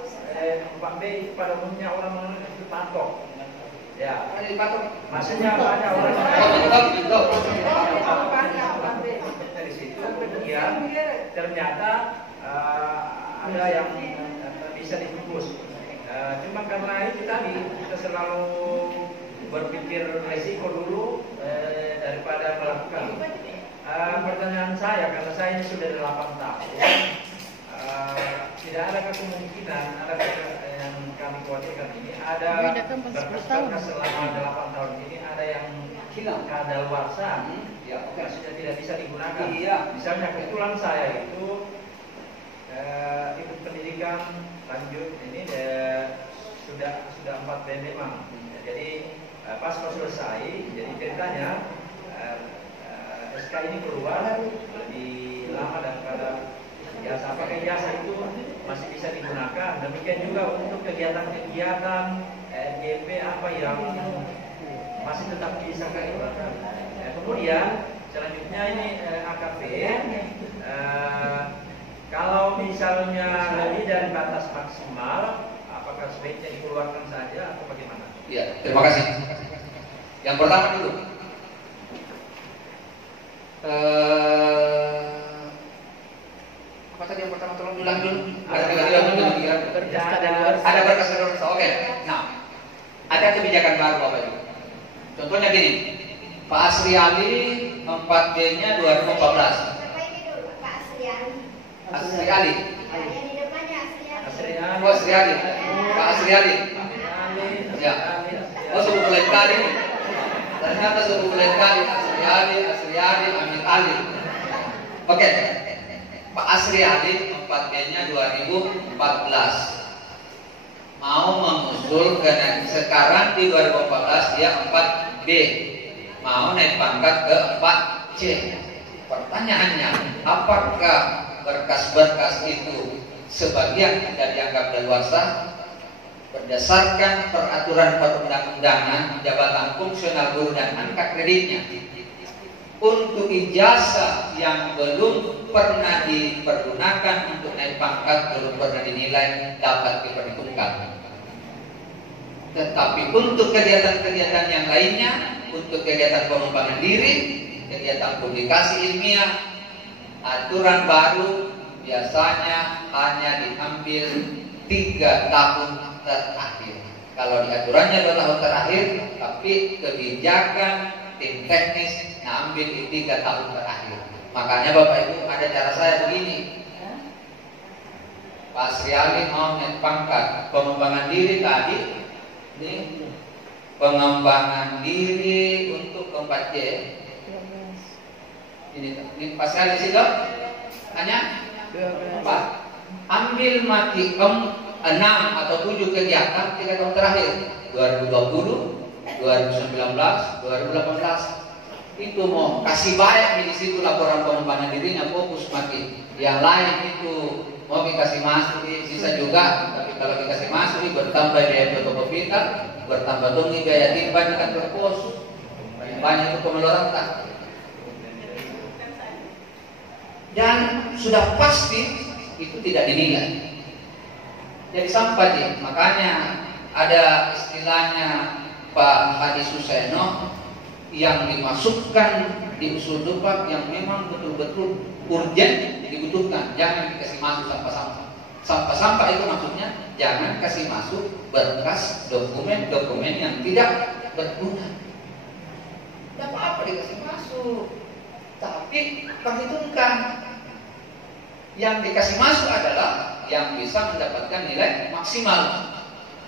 Pak B itu pada umumnya orang itu patok. Ya, maksudnya banyak orang dari situ. Kemudian ternyata ada yang bisa ditembus. Cuma karena itu tadi kita selalu berpikir resiko dulu daripada melakukan. Pertanyaan saya, karena saya ini sudah 8 tahun, tidak ada kemungkinan, ada yang kami khawatirkan ini, ada berkas selama 8 tahun ini ada yang hilang kadaluarsa, sudah tidak bisa digunakan. Misalnya kebetulan saya itu ikut pendidikan lanjut ini sudah 4 BM. Jadi pas selesai, jadi ceritanya SK ini keluar lebih lama daripada ijazah. Apakah ijazah itu masih bisa digunakan? Demikian juga untuk kegiatan-kegiatan RGP apa yang masih tetap bisa digunakan. Kemudian selanjutnya ini AKP. Kalau misalnya lebih dari batas maksimal, apakah sebaiknya dikeluarkan saja atau bagaimana? Iya, terima kasih. Yang pertama dulu. Apa tadi yang pertama, tolong ulang dulu. Ada berkas kadaluarsa. Oke. Nah, ada kebijakan baru Bapak Ibu. Contohnya gini, Pak Asri Ali 4B-nya 2014. Siapa ini dulu? Pak Asriani. Asri Ali. Yang di depannya Asriani. Oh, Asri Ali. Pak Asri Ali. Ya. Oh, sebut lain kali. Ternyata sebut lain kali. Asri Ali, Amin Ali. Oke. Pak Asri Ali 4B-nya 2014. mau mengusulkan sekarang di 2014 dia 4B, mau naik pangkat ke 4C. Pertanyaannya, apakah berkas-berkas itu sebagian tidak dianggap daluarsa? Berdasarkan peraturan perundang-undangan jabatan fungsional guru dan angka kreditnya, untuk ijazah yang belum pernah dipergunakan untuk naik pangkat, belum pernah dinilai, dapat diperhitungkan. Tetapi untuk kegiatan-kegiatan yang lainnya, untuk kegiatan pengembangan diri, kegiatan publikasi ilmiah, aturan baru biasanya hanya diambil 3 tahun terakhir. Kalau di aturannya 2 tahun terakhir, tapi kebijakan tim teknis ngambil di 3 tahun terakhir. Makanya Bapak Ibu, ada cara saya begini. Pak Sriali mau naik pangkat, pengembangan diri tadi, ini pengembangan diri untuk 4C. Ini Pak Sriali situ hanya 4. Ambil mati 6 atau 7 kegiatan 3 tahun terakhir, 2020, 2019, 2018. Itu mau kasih banyak di situ laporan pengembangan dirinya, fokus makin. Yang lain itu mau dikasih masuk, sisa juga. Tapi kalau dikasih masuk, bertambah biaya fotokopita, bertambah tongi biaya timban di kantor pos, banyak itu pengeluaran tak. Dan sudah pasti itu tidak dinilai. Jadi sampah dia. Makanya ada istilahnya Pak Hadi Suseno yang dimasukkan di usul dupak yang memang betul-betul urgent dibutuhkan. Jangan dikasih masuk sampah-sampah. Sampah-sampah itu maksudnya jangan kasih masuk berkas dokumen-dokumen yang tidak berguna. Tidak apa-apa dikasih masuk, tapi perhitungkan. Yang dikasih masuk adalah yang bisa mendapatkan nilai maksimal.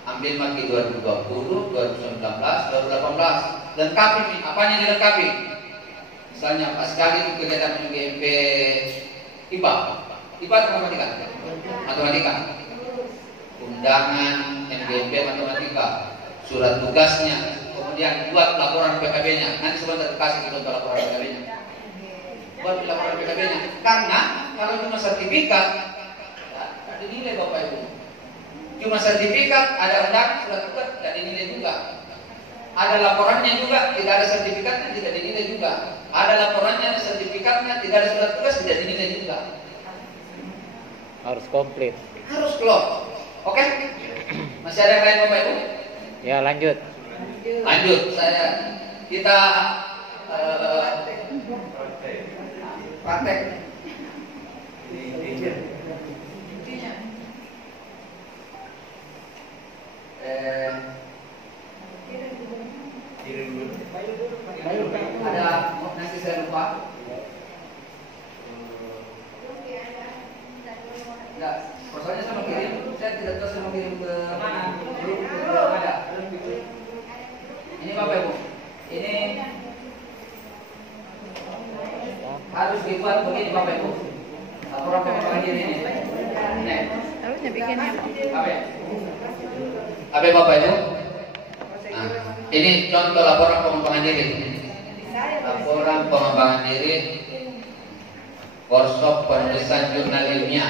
Ambil maki 2020, 2019, 2018. Lengkapi nih, apanya dilengkapi? Misalnya pas sekali kegiatan MGMP IPA matematika. Matematika. Undangan MGMP matematika, surat tugasnya, kemudian buat laporan PKB-nya. Nanti sebentar kasih kita laporan PKB-nya. Buat laporan PKB-nya. Karena kalau cuma sertifikat, tidak dinilai Bapak Ibu. Cuma sertifikat, ada undangan, surat tugas, tidak dinilai juga. Ada laporannya juga, tidak ada sertifikatnya, tidak dinilai juga. Ada laporannya, ada sertifikatnya, tidak ada surat tugas, tidak dinilai juga. Harus komplit. Harus klop. Oke? Masih ada yang lain Bapak Ibu? Ya, lanjut. Lanjut. Kita praktek. Ada nanti saya lupa. Enggak, persoalannya saya mau kirim. Saya tidak tahu saya mau kirim ke mana. Belum ada. Ini Bapak Ibu. Ini harus dibuat begini Bapak Ibu. Laporan pengembangan diri ini. Nih. Harusnya bikinnya Apa Bapak Ibu? Nah, ini contoh laporan pengembangan diri. Laporan pengembangan diri workshop penulisan jurnal ilmiah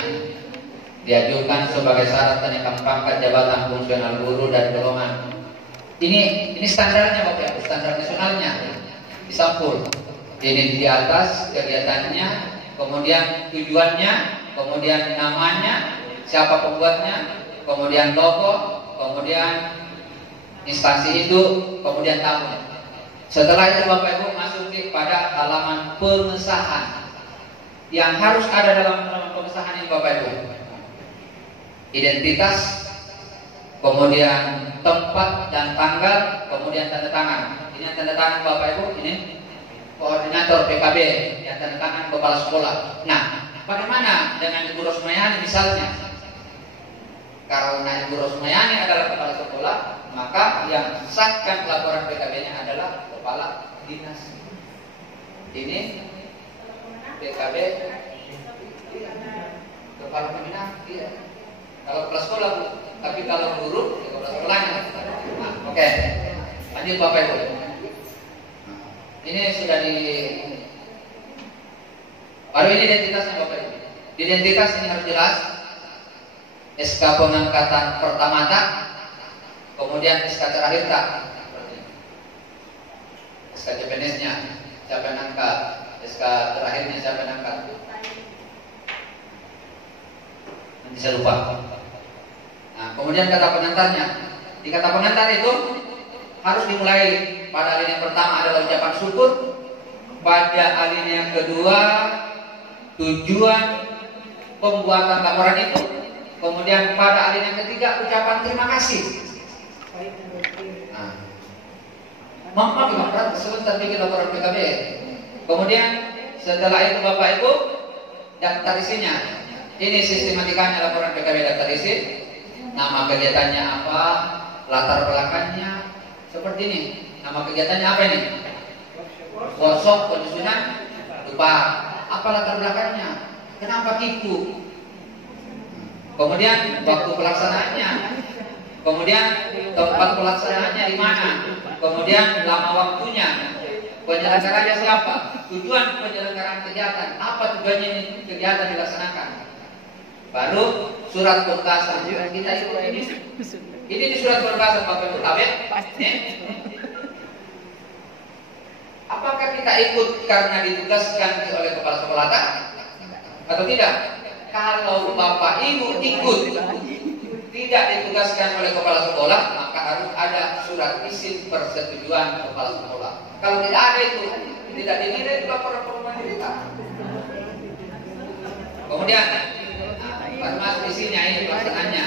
diajukan sebagai syarat kenaikan pangkat jabatan fungsional guru dan golongan. Ini standarnya Bapak Ibu, standar nasionalnya. Disampul. Ini di atas kegiatannya, kemudian tujuannya, kemudian namanya, siapa pembuatnya, kemudian logo, kemudian instansi itu, kemudian tahun. Setelah itu Bapak Ibu masuk pada halaman pengesahan. Yang harus ada dalam halaman pengesahan ini Bapak Ibu, identitas, kemudian tempat dan tanggal, kemudian tanda tangan. Ini tanda tangan Bapak Ibu, ini koordinator PKB, yang tanda tangan kepala sekolah. Nah, bagaimana dengan Ibu Rosmayani misalnya? Karena Ibu Rosmayani adalah kepala sekolah, maka yang sahkan laporan PKB-nya adalah kepala dinas. Ini PKB, kepala pembinaan. Kalau kepala sekolah Bu, Tapi kalau guru, ya kepala sekolahnya. Nah, oke. Lanjut Bapak Ibu. Ini sudah baru ini identitasnya Bapak Ibu. Identitas ini harus jelas. SK pengangkatan pertama tak, kemudian SK terakhir tak. SK CPNS-nya siapa yang angkat, SK terakhirnya siapa yang angkat. Nanti saya lupa. Nah, kemudian kata pengantarnya. Di kata pengantar itu harus dimulai pada alinea pertama adalah ucapan syukur, pada alinea kedua tujuan pembuatan laporan itu, kemudian pada alinea ketiga ucapan terima kasih. Nah, maaf sebentar bikin laporan PKB. Kemudian setelah itu Bapak Ibu daftar isinya. Ini sistematikanya laporan PKB daftar isi. Nama kegiatannya apa, latar belakangnya seperti ini. Nama kegiatannya apa ini? Workshop penyusunan dupa. Apa latar belakangnya? Kenapa kiku? Kemudian waktu pelaksanaannya. Kemudian tempat pelaksanaannya di mana? Kemudian lama waktunya. Penyelenggaranya siapa? Tujuan penyelenggaraan kegiatan. Apa tujuannya ini kegiatan dilaksanakan? Baru surat penugasan. Kita ikut ini. Ini di surat penugasan Bapak Ibu tahu ya? Apakah kita ikut karena ditugaskan oleh kepala sekolah atau tidak? Kalau Bapak Ibu ikut tidak ditugaskan oleh kepala sekolah, maka harus ada surat izin persetujuan kepala sekolah. Kalau tidak ada itu, tidak dinilai itu laporan perubahan kita. Kemudian masuk isinya ini pelaksanaannya.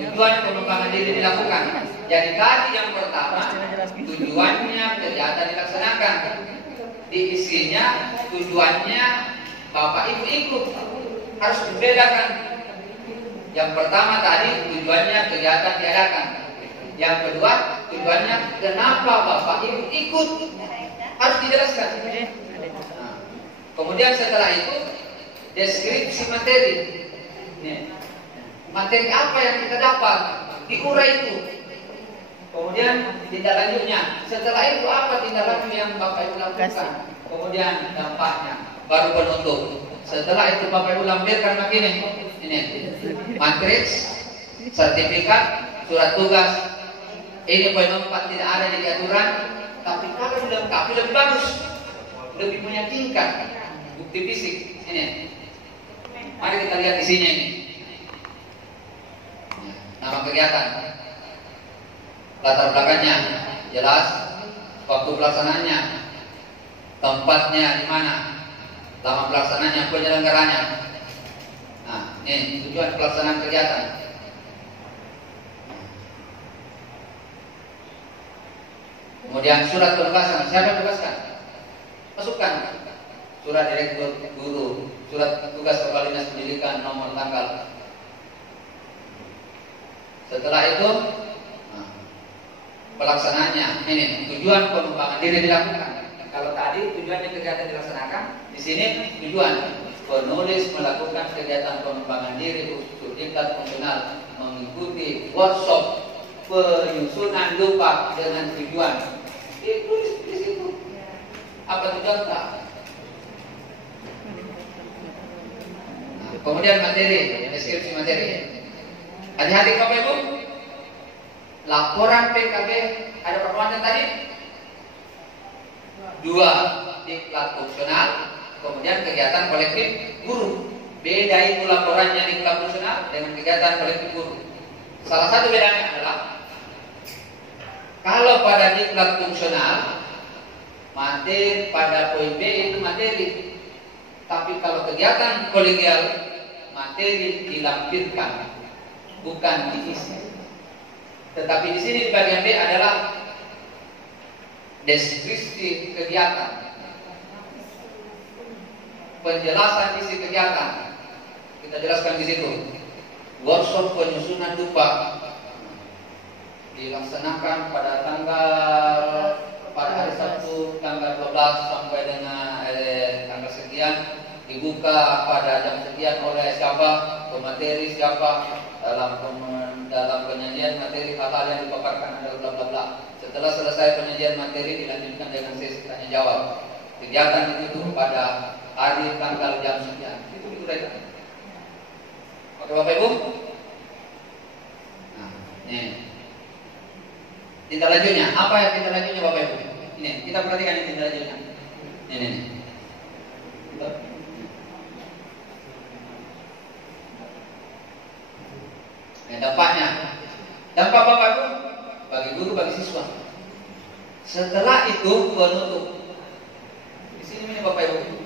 Tujuan pengembangan diri dilakukan. Jadi tadi yang pertama tujuannya kegiatan dilaksanakan. Di isinya tujuannya Bapak Ibu ikut. Harus dibedakan. Yang pertama tadi tujuannya kegiatan diadakan. Yang kedua tujuannya kenapa Bapak Ibu ikut. Harus dijelaskan. Nah, kemudian setelah itu deskripsi materi. Nih, materi apa yang kita dapat diurai itu. Kemudian tindak lanjutnya. Setelah itu apa tindak lanjut yang Bapak Ibu lakukan. Kemudian dampaknya. Baru penutup. Setelah itu Bapak Ibu lampirkan begini. Ini matriks, sertifikat, surat tugas. Ini poin 4 tidak ada di aturan. Tapi kalau dilengkapi lebih bagus, lebih meyakinkan. Bukti fisik. Ini. Mari kita lihat isinya ini. Nama kegiatan, latar belakangnya jelas, waktu pelaksanaannya, tempatnya di mana, lama pelaksanaannya, penyelenggaranya. Nah, ini tujuan pelaksanaan kegiatan. Kemudian surat penugasan, siapa tugaskan? Masukkan surat direktur guru, surat tugas kepala dinas pendidikan, nomor tanggal. Setelah itu pelaksanaannya, ini tujuan pengembangan diri dilakukan. Kalau tadi tujuannya kegiatan dilaksanakan, di sini tujuan penulis melakukan kegiatan pengembangan diri khusus tingkat fungsional, mengikuti workshop penyusunan dupa dengan tujuan. Ditulis di situ. Apa tujuan tak? Kemudian materi, deskripsi materi. Hati-hati Bapak Ibu. Laporan PKB ada pertemuan tadi. 2 diklat fungsional, kemudian kegiatan kolektif guru. Beda itu laporannya diklat fungsional dengan kegiatan kolektif guru. Salah satu bedanya adalah kalau pada diklat fungsional materi pada poin B itu materi. Tapi kalau kegiatan kolegial materi dilampirkan, bukan diisi. Tetapi di sini di bagian B adalah deskripsi kegiatan, penjelasan isi kegiatan. Kita jelaskan di situ. Workshop penyusunan dupa dilaksanakan pada hari Sabtu tanggal 12 sampai dengan tanggal sekian, dibuka pada jam sekian oleh siapa, pemateri siapa, dalam hal-hal yang dipaparkan adalah bla bla bla. Setelah selesai penyajian materi dilanjutkan dengan sesi tanya jawab. Kegiatan ditutup pada hari, tanggal, jam sekian. Itu diuraikan. Oke Bapak Ibu? Nah, ini. Tindak lanjutnya, apa yang tindak lanjutnya Bapak Ibu? Ini, kita perhatikan ini tindak lanjutnya. Ini. Dampaknya, dampak Bapak Ibu bagi guru, bagi siswa. Setelah itu penutup. Di sini ini Bapak Ibu.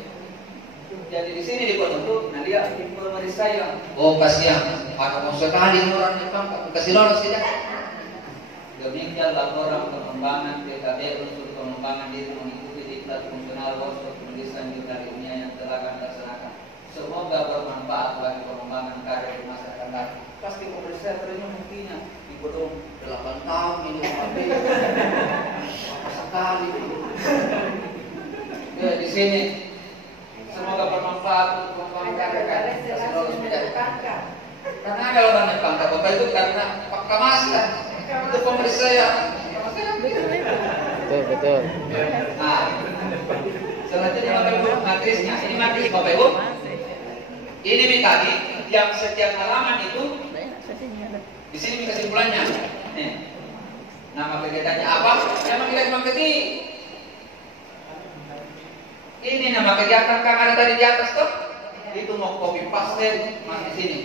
Jadi di sini di penutup, nah dia memeriksa yang kasihan, ada sekali orang yang pangkat, kasih lolos tidak? Demikian laporan pengembangan PKB unsur pengembangan diri mengikuti diktat fungsional workshop penulisan jurnal ilmiah yang telah kami laksanakan. Semoga bermanfaat bagi pengembangan karya di masa akan datang. Pasti pemeriksa terima buktinya di gedung 8 tahun ini apa sekali. Ya, di sini semoga bermanfaat untuk pengembangan karya. Kasih lolos menjadi pangkat. Karena kalau banyak pangkat Bapak itu karena fakta masa. Itu pemeriksa ya. Betul. Nah, selanjutnya Bapak Ibu matrisnya. Ini matris Bapak Ibu. Ini tadi yang setiap halaman itu di sini kesimpulannya. Nih, nama kegiatannya apa? Nama kegiatan ketik. Ini nama kegiatan Kang ada tadi di atas tuh. Itu mau copy paste masih di sini.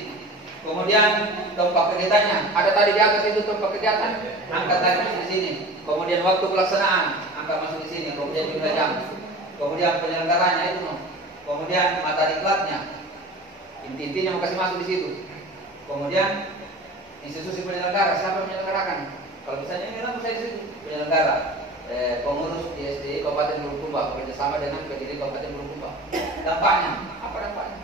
Kemudian tempat kegiatannya ada tadi di atas itu tempat kegiatan, angka tadi masih di sini. Kemudian waktu pelaksanaan angka masih di sini. Kemudian jumlah jam. Kemudian penyelenggaranya itu. Kemudian materi kelasnya. Intinya mau kasih masuk di situ. Kemudian institusi penyelenggara, siapa yang menyelenggarakan? Kalau misalnya ini lah saya di situ penyelenggara, pengurus ISD Kabupaten Bulukumba bekerjasama dengan PDD Kabupaten Bulukumba. Dampaknya apa dampaknya?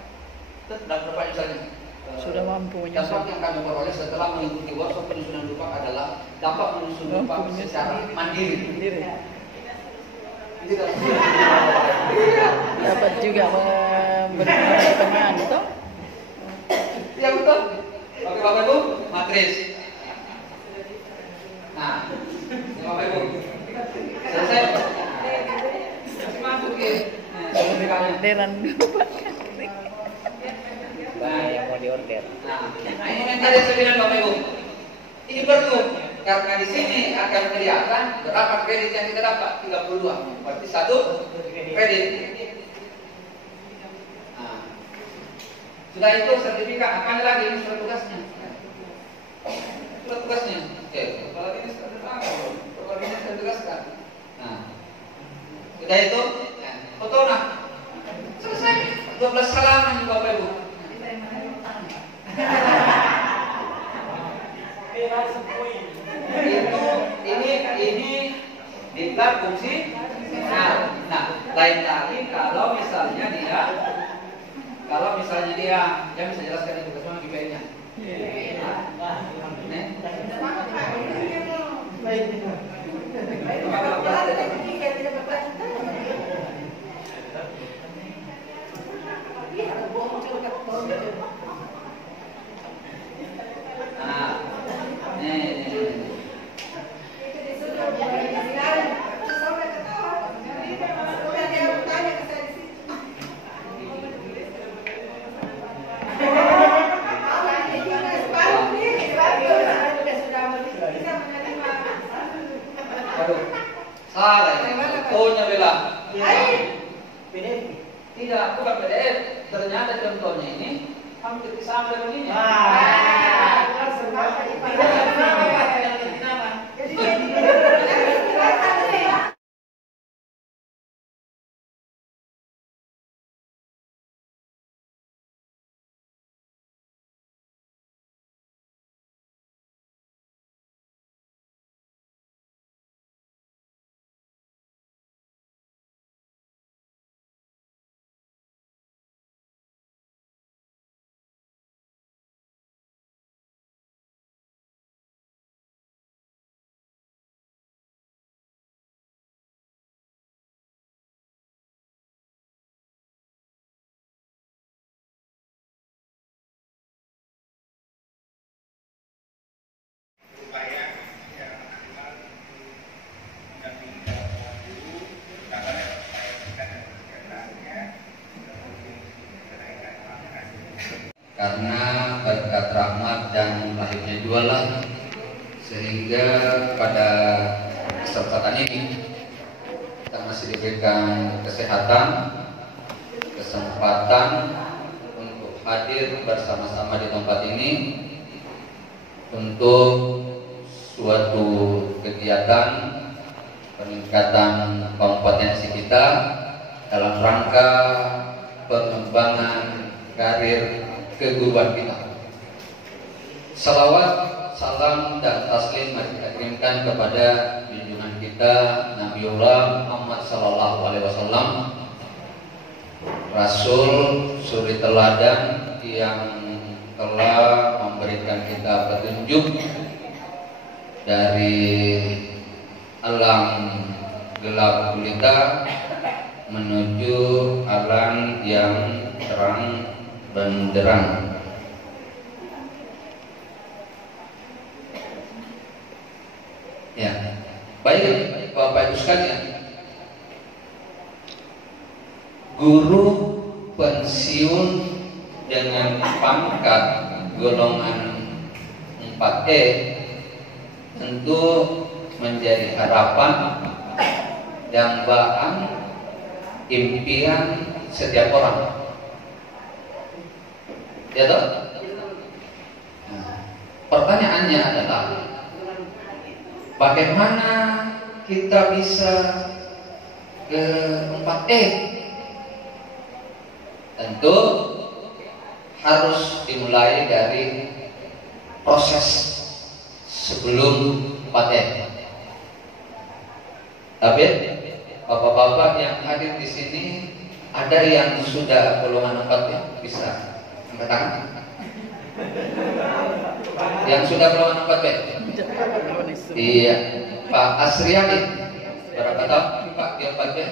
Dampaknya misalnya sudah mampu dampak yang kami peroleh setelah mengikuti workshop penyusunan dupak adalah dampak menyusun dupak secara mandiri. Dapat juga memberikan pertanyaan itu. Ya betul. Oke Bapak Ibu, matris. Nah, ini Bapak Ibu. Selesai. Masih masuk ya. Orderan. Yang mau diorder. Nah ini yang tadi saya bilang Bapak Ibu. Ini perlu karena di sini akan kelihatan berapa kredit yang kita dapat 32. Berarti 1 kredit. Nah, sudah itu sertifikat. Apa lagi ini surat tugasnya? Surat tugasnya. Oke, apalagi ini surat tugasnya. Apalagi ini surat tugaskan. Nah, sudah itu foto nah. Selesai. 12 halaman Bapak Ibu. Ini diklat fungsi. Nah, lain lagi kalau misalnya dia bisa jelaskan itu semua GPI-nya. Aduh, salah ini. Contohnya Bella. PDF. Tidak, bukan PDF. Ternyata contohnya ini hampir sama dengan ini. jualan, sehingga pada kesempatan ini kita masih diberikan kesehatan, kesempatan untuk hadir bersama-sama di tempat ini untuk suatu kegiatan peningkatan kompetensi kita dalam rangka pengembangan karir keguruan kita. Salawat, salam dan taslim mari kita kirimkan kepada junjungan kita Nabiullah Muhammad sallallahu alaihi wasallam, Rasul suri teladan yang telah memberikan kita petunjuk dari alam gelap gulita menuju alam yang terang benderang. Ya, baik Bapak Ibu sekalian, guru pensiun dengan pangkat golongan 4E tentu menjadi harapan dambaan impian setiap orang. Ya toh? Nah, pertanyaannya adalah bagaimana kita bisa ke 4E? Tentu harus dimulai dari proses sebelum 4E. Tapi bapak-bapak yang hadir di sini ada yang sudah golongan 4E, bisa angkat tangan. Yang sudah golongan 4E? Iya, Pak Asriani. Berapa tahun Pak di 4E?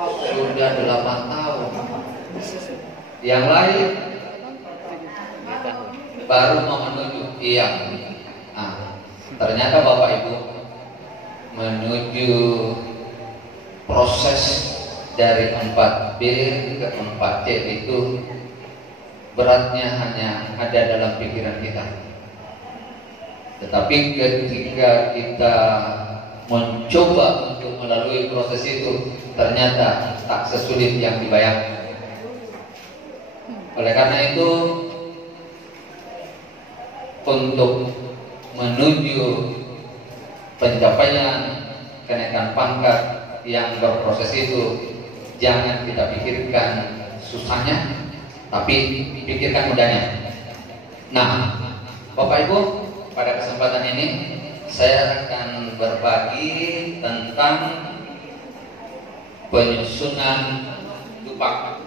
Sudah 8 tahun. Yang lain baru mau menuju. Iya. Nah, ternyata Bapak Ibu menuju proses dari 4B ke 4C itu beratnya hanya ada dalam pikiran kita. Tetapi ketika kita mencoba untuk melalui proses itu, ternyata tak sesulit yang dibayangkan. Oleh karena itu, untuk menuju pencapaian kenaikan pangkat yang berproses itu, jangan kita pikirkan susahnya, tapi pikirkan mudahnya. Nah, Bapak Ibu, pada kesempatan ini saya akan berbagi tentang penyusunan dupak.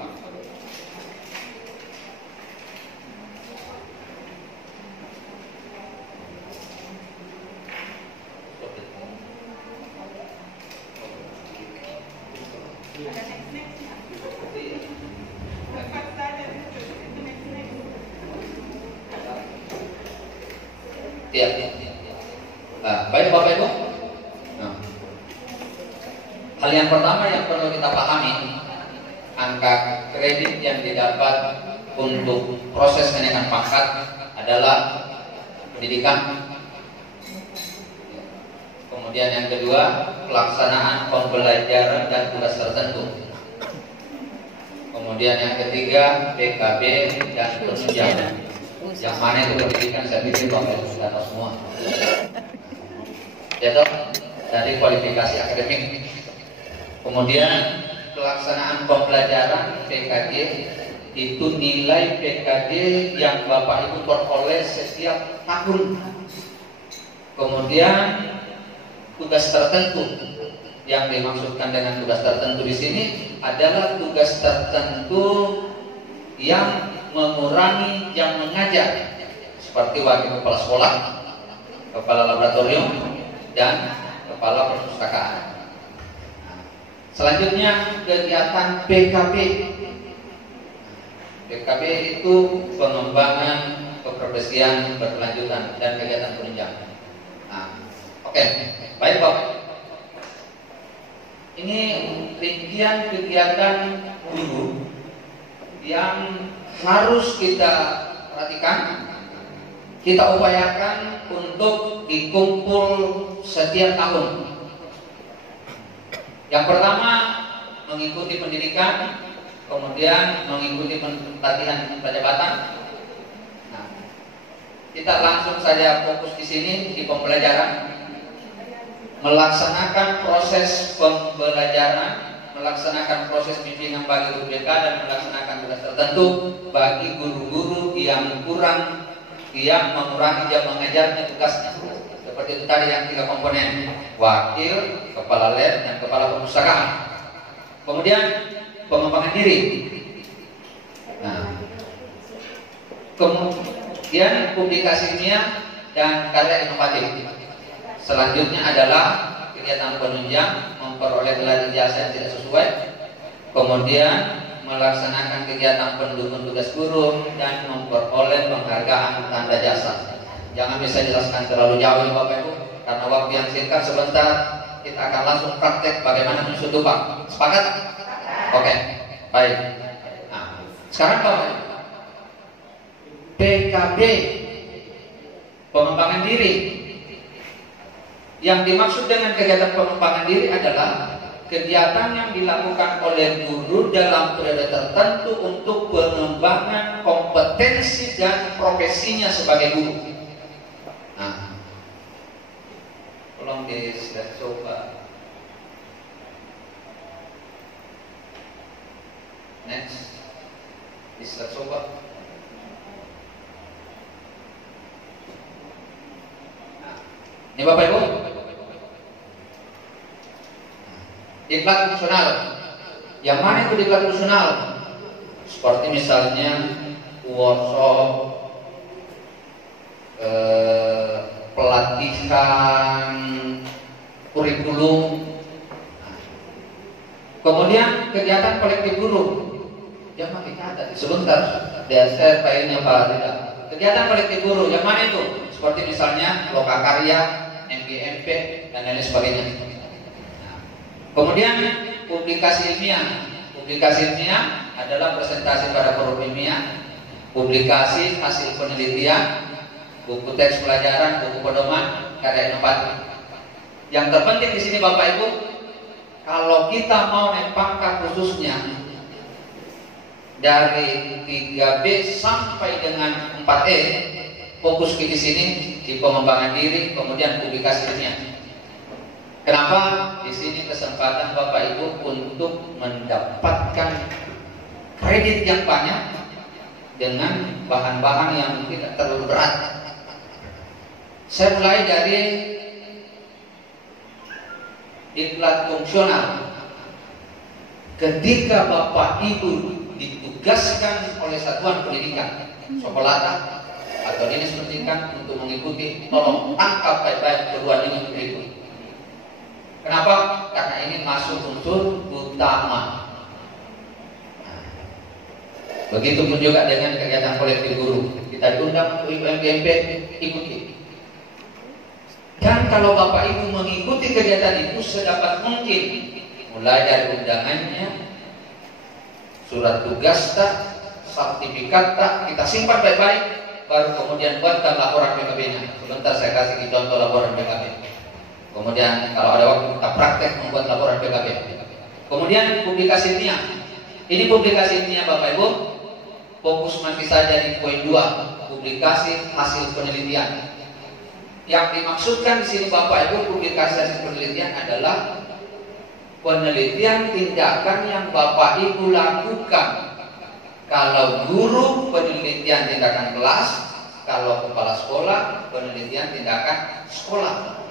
Ya. Nah, baik Bapak Ibu. Nah, hal yang pertama yang perlu kita pahami, angka kredit yang didapat untuk proses kenaikan pangkat adalah pendidikan. Kemudian yang kedua, pelaksanaan pembelajaran dan tugas tertentu. Kemudian yang ketiga, PKB dan penunjang. Yang mana itu pendidikan, saya pikir Bapak Ibu sudah tahu semua. Ya toh, dari kualifikasi akademik. Kemudian pelaksanaan pembelajaran PKD itu nilai PKD yang Bapak Ibu peroleh setiap tahun. Kemudian tugas tertentu, yang dimaksudkan dengan tugas tertentu di sini adalah tugas tertentu yang mengurangi jam mengajar, seperti wakil kepala sekolah, kepala laboratorium, dan kepala perpustakaan. Selanjutnya kegiatan PKB. PKB itu pengembangan keprofesian berkelanjutan dan kegiatan penunjang. Nah, oke, baik Bapak. Ini rincian kegiatan guru yang harus kita perhatikan kita upayakan untuk dikumpul setiap tahun. Yang pertama mengikuti pendidikan, kemudian mengikuti pelatihan penjabatan. Nah, kita langsung saja fokus di sini di pembelajaran, melaksanakan proses pembelajaran, melaksanakan proses bimbingan bagi guru BK dan melaksanakan tugas tertentu bagi guru-guru yang mengurangi jam mengajarnya tugasnya. Seperti itu tadi yang 3 komponen: wakil, kepala lab, dan kepala perpustakaan. Kemudian pengembangan diri. Nah, kemudian publikasi ilmiah dan karya inovatif. Selanjutnya adalah kegiatan penunjang, memperoleh gelar ijazah yang tidak sesuai. Kemudian melaksanakan kegiatan pendukung tugas guru dan memperoleh penghargaan tanda jasa. Jangan bisa jelaskan terlalu jauh ya Bapak Ibu, karena waktu yang singkat. Sebentar kita akan langsung praktek bagaimana menyusun tumpang. Sepakat? Oke, baik. Nah, sekarang Bapak Ibu, PKB, pengembangan diri. Yang dimaksud dengan kegiatan pengembangan diri adalah kegiatan yang dilakukan oleh guru dalam periode tertentu untuk pengembangan kompetensi dan profesinya sebagai guru. Nah, tolong di slide coba. Next, di slide coba. Nah, ini Bapak Ibu, diklat fungsional. Yang mana itu diklat fungsional? Seperti misalnya workshop, pelatihan kurikulum. Kemudian kegiatan kolektif guru. Yang makin catat sebentar. Biasa failnya Pak tidak. Kegiatan kolektif guru. Yang mana itu? Seperti misalnya lokakarya, MGMP dan lain sebagainya. Kemudian publikasi ilmiah. Publikasi ilmiah adalah presentasi pada forum ilmiah, publikasi hasil penelitian, buku teks pelajaran, buku pedoman, karya inovatif. Yang terpenting di sini Bapak Ibu, kalau kita mau naik pangkat khususnya dari 3B sampai dengan 4E, fokus di sini di pengembangan diri, kemudian publikasi ilmiah. Kenapa? Di sini kesempatan Bapak Ibu untuk mendapatkan kredit yang banyak dengan bahan-bahan yang tidak terlalu berat. Saya mulai dari diklat fungsional. Ketika Bapak Ibu ditugaskan oleh satuan pendidikan, sekolah atau dinas pendidikan untuk mengikuti, tolong tangkap baik-baik perguruan tinggi berikut. Kenapa? Karena ini masuk unsur utama. Begitupun juga dengan kegiatan kolektif guru. Kita diundang untuk IPMGMP, ikuti. Dan kalau Bapak Ibu mengikuti kegiatan itu sedapat mungkin, mulai dari undangannya, surat tugas tak, sertifikat tak, kita simpan baik-baik, baru kemudian buatkan laporan PKB-nya. Sebentar saya kasih contoh laporan PKB. Kemudian kalau ada waktu kita praktek membuat laporan PKB. Kemudian publikasi ilmiah. Ini publikasi ilmiah Bapak Ibu, fokus nanti saja di poin 2, publikasi hasil penelitian. Yang dimaksudkan di sini Bapak Ibu, publikasi hasil penelitian adalah penelitian tindakan yang Bapak Ibu lakukan. Kalau guru, penelitian tindakan kelas. Kalau kepala sekolah, penelitian tindakan sekolah.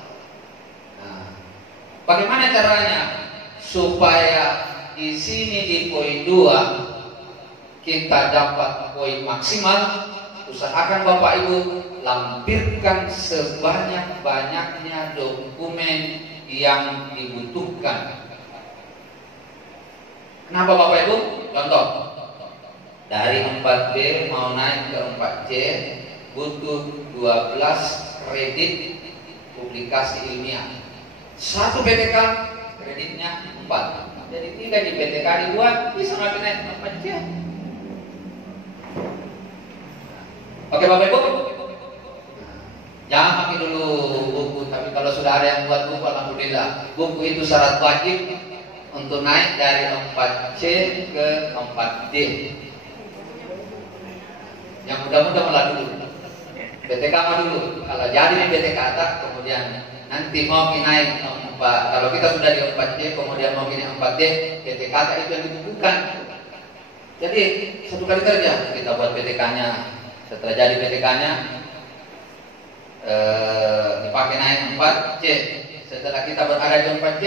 Nah, bagaimana caranya supaya di sini di poin 2 kita dapat poin maksimal? Usahakan Bapak Ibu lampirkan sebanyak-banyaknya dokumen yang dibutuhkan. Kenapa Bapak Ibu? Contoh, dari 4B mau naik ke 4C butuh 12 kredit publikasi ilmiah. 1 PTK kreditnya 4. Jadi 3 di PTK dibuat bisa naik 4C. Oke Bapak Ibu, Jangan pakai dulu buku, tapi kalau sudah ada yang buat buku, alhamdulillah. Buku itu syarat wajib untuk naik dari 4C ke 4D. Yang mudah-mudah malah dulu. BTK mah dulu. Kalau jadi di BTK atas, kemudian nanti mau naik 4. Kalau kita sudah di 4C, kemudian mau ini 4D, BTK itu yang dibukukan. Jadi satu kali kerja kita buat BTK-nya. Setelah jadi BTK-nya dipakai naik 4C. Setelah kita berada di 4C,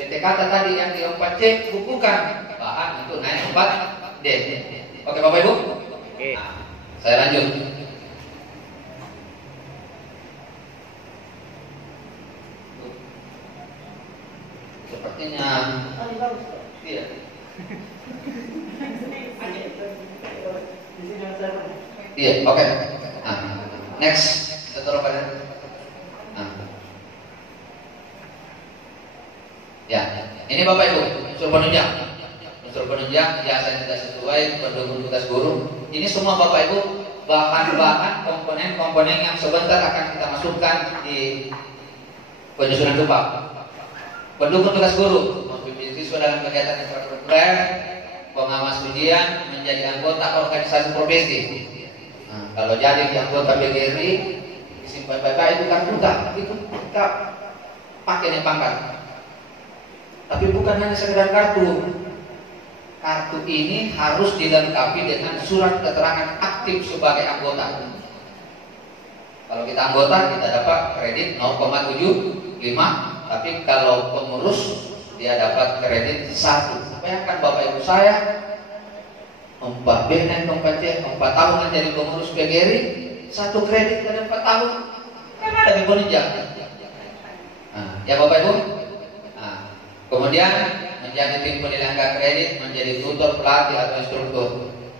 BTK tadi yang di 4C bukukan bahan untuk naik 4D. Oke Bapak Ibu? Oke. Nah, saya lanjut. Sepertinya iya. Iya, oke. Nah, next, setelah pada. Nah. Ya, ini Bapak Ibu, unsur penunjang. Unsur penunjang yang saya tidak sesuai pendukung tugas guru. Ini semua Bapak Ibu bahan-bahan komponen-komponen yang sebentar akan kita masukkan di penyusunan tumpah. Pendukung tugas guru, membimbing siswa dalam kegiatan ekstrakurikuler, pengawas ujian, menjadi anggota organisasi profesi. Nah, kalau jadi anggota BGRI, disimpan bapak itu kan itu kita pakai nih pangkat. Tapi bukan hanya sekedar kartu. Kartu ini harus dilengkapi dengan surat keterangan aktif sebagai anggota. Kalau kita anggota, kita dapat kredit 0,75. Tapi kalau pengurus dia dapat kredit 1. Bayangkan Bapak Ibu saya 4B dan 4C 4 tahun menjadi pengurus PGRI, 1 kredit pada 4 tahun. Kan ada di penunjang. Nah, ya Bapak Ibu. Nah, kemudian menjadi tim penilaian kredit, menjadi tutor, pelatih atau instruktur.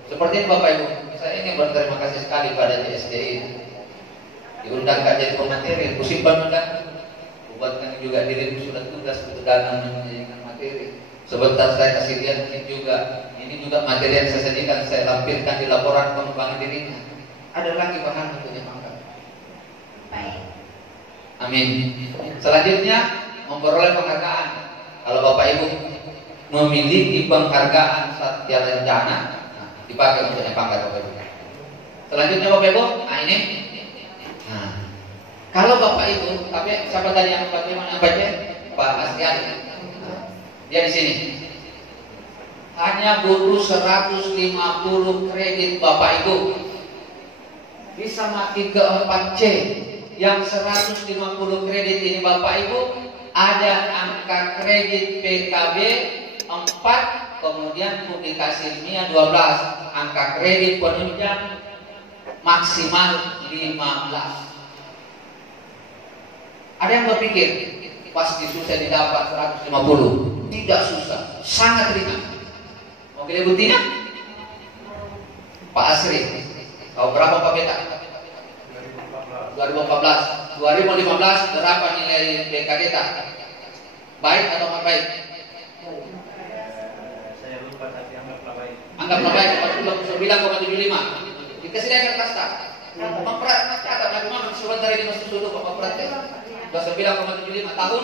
Seperti ini Bapak Ibu. Saya ingin berterima kasih sekali pada JSDI. Diundangkan jadi pemateri, kusimpan undang. Buatkan juga dirimu sudah tugas untuk dalam menyajikan materi. Sebentar saya kasih lihat juga. Ini juga materi yang saya sajikan, saya lampirkan di laporan pengembangan dirinya. Ada lagi bahan untuk dimakan. Baik. Amin. Selanjutnya memperoleh penghargaan. Kalau Bapak Ibu memiliki penghargaan Satya Lencana, nah, dipakai untuk pangkat Bapak Ibu. Selanjutnya Bapak Ibu, nah ini. Nah, kalau Bapak Ibu, tapi siapa tadi yang bagaimana baca? Pak Asriali. Nah, dia di sini. Hanya butuh 150 kredit Bapak Ibu. Bisa mati ke 4C. Yang 150 kredit ini Bapak Ibu, ada angka kredit PKB 4, kemudian publikasi ilmiah 12. Angka kredit penunjang maksimal 15. Ada yang berpikir pasti susah didapat 150. Tidak susah, sangat ringan. Mau pilih buktinya? Pak Asri, kau berapa Pak Beta? 2014. 2015 berapa nilai BK kita? Baik atau nggak baik? Saya lupa tapi anggaplah baik. Anggaplah baik. 9,75. Dikasih dia kertas tak? Memprat catat bagaimana sebentar ini masuk dulu Pak Memprat. 9,75 tahun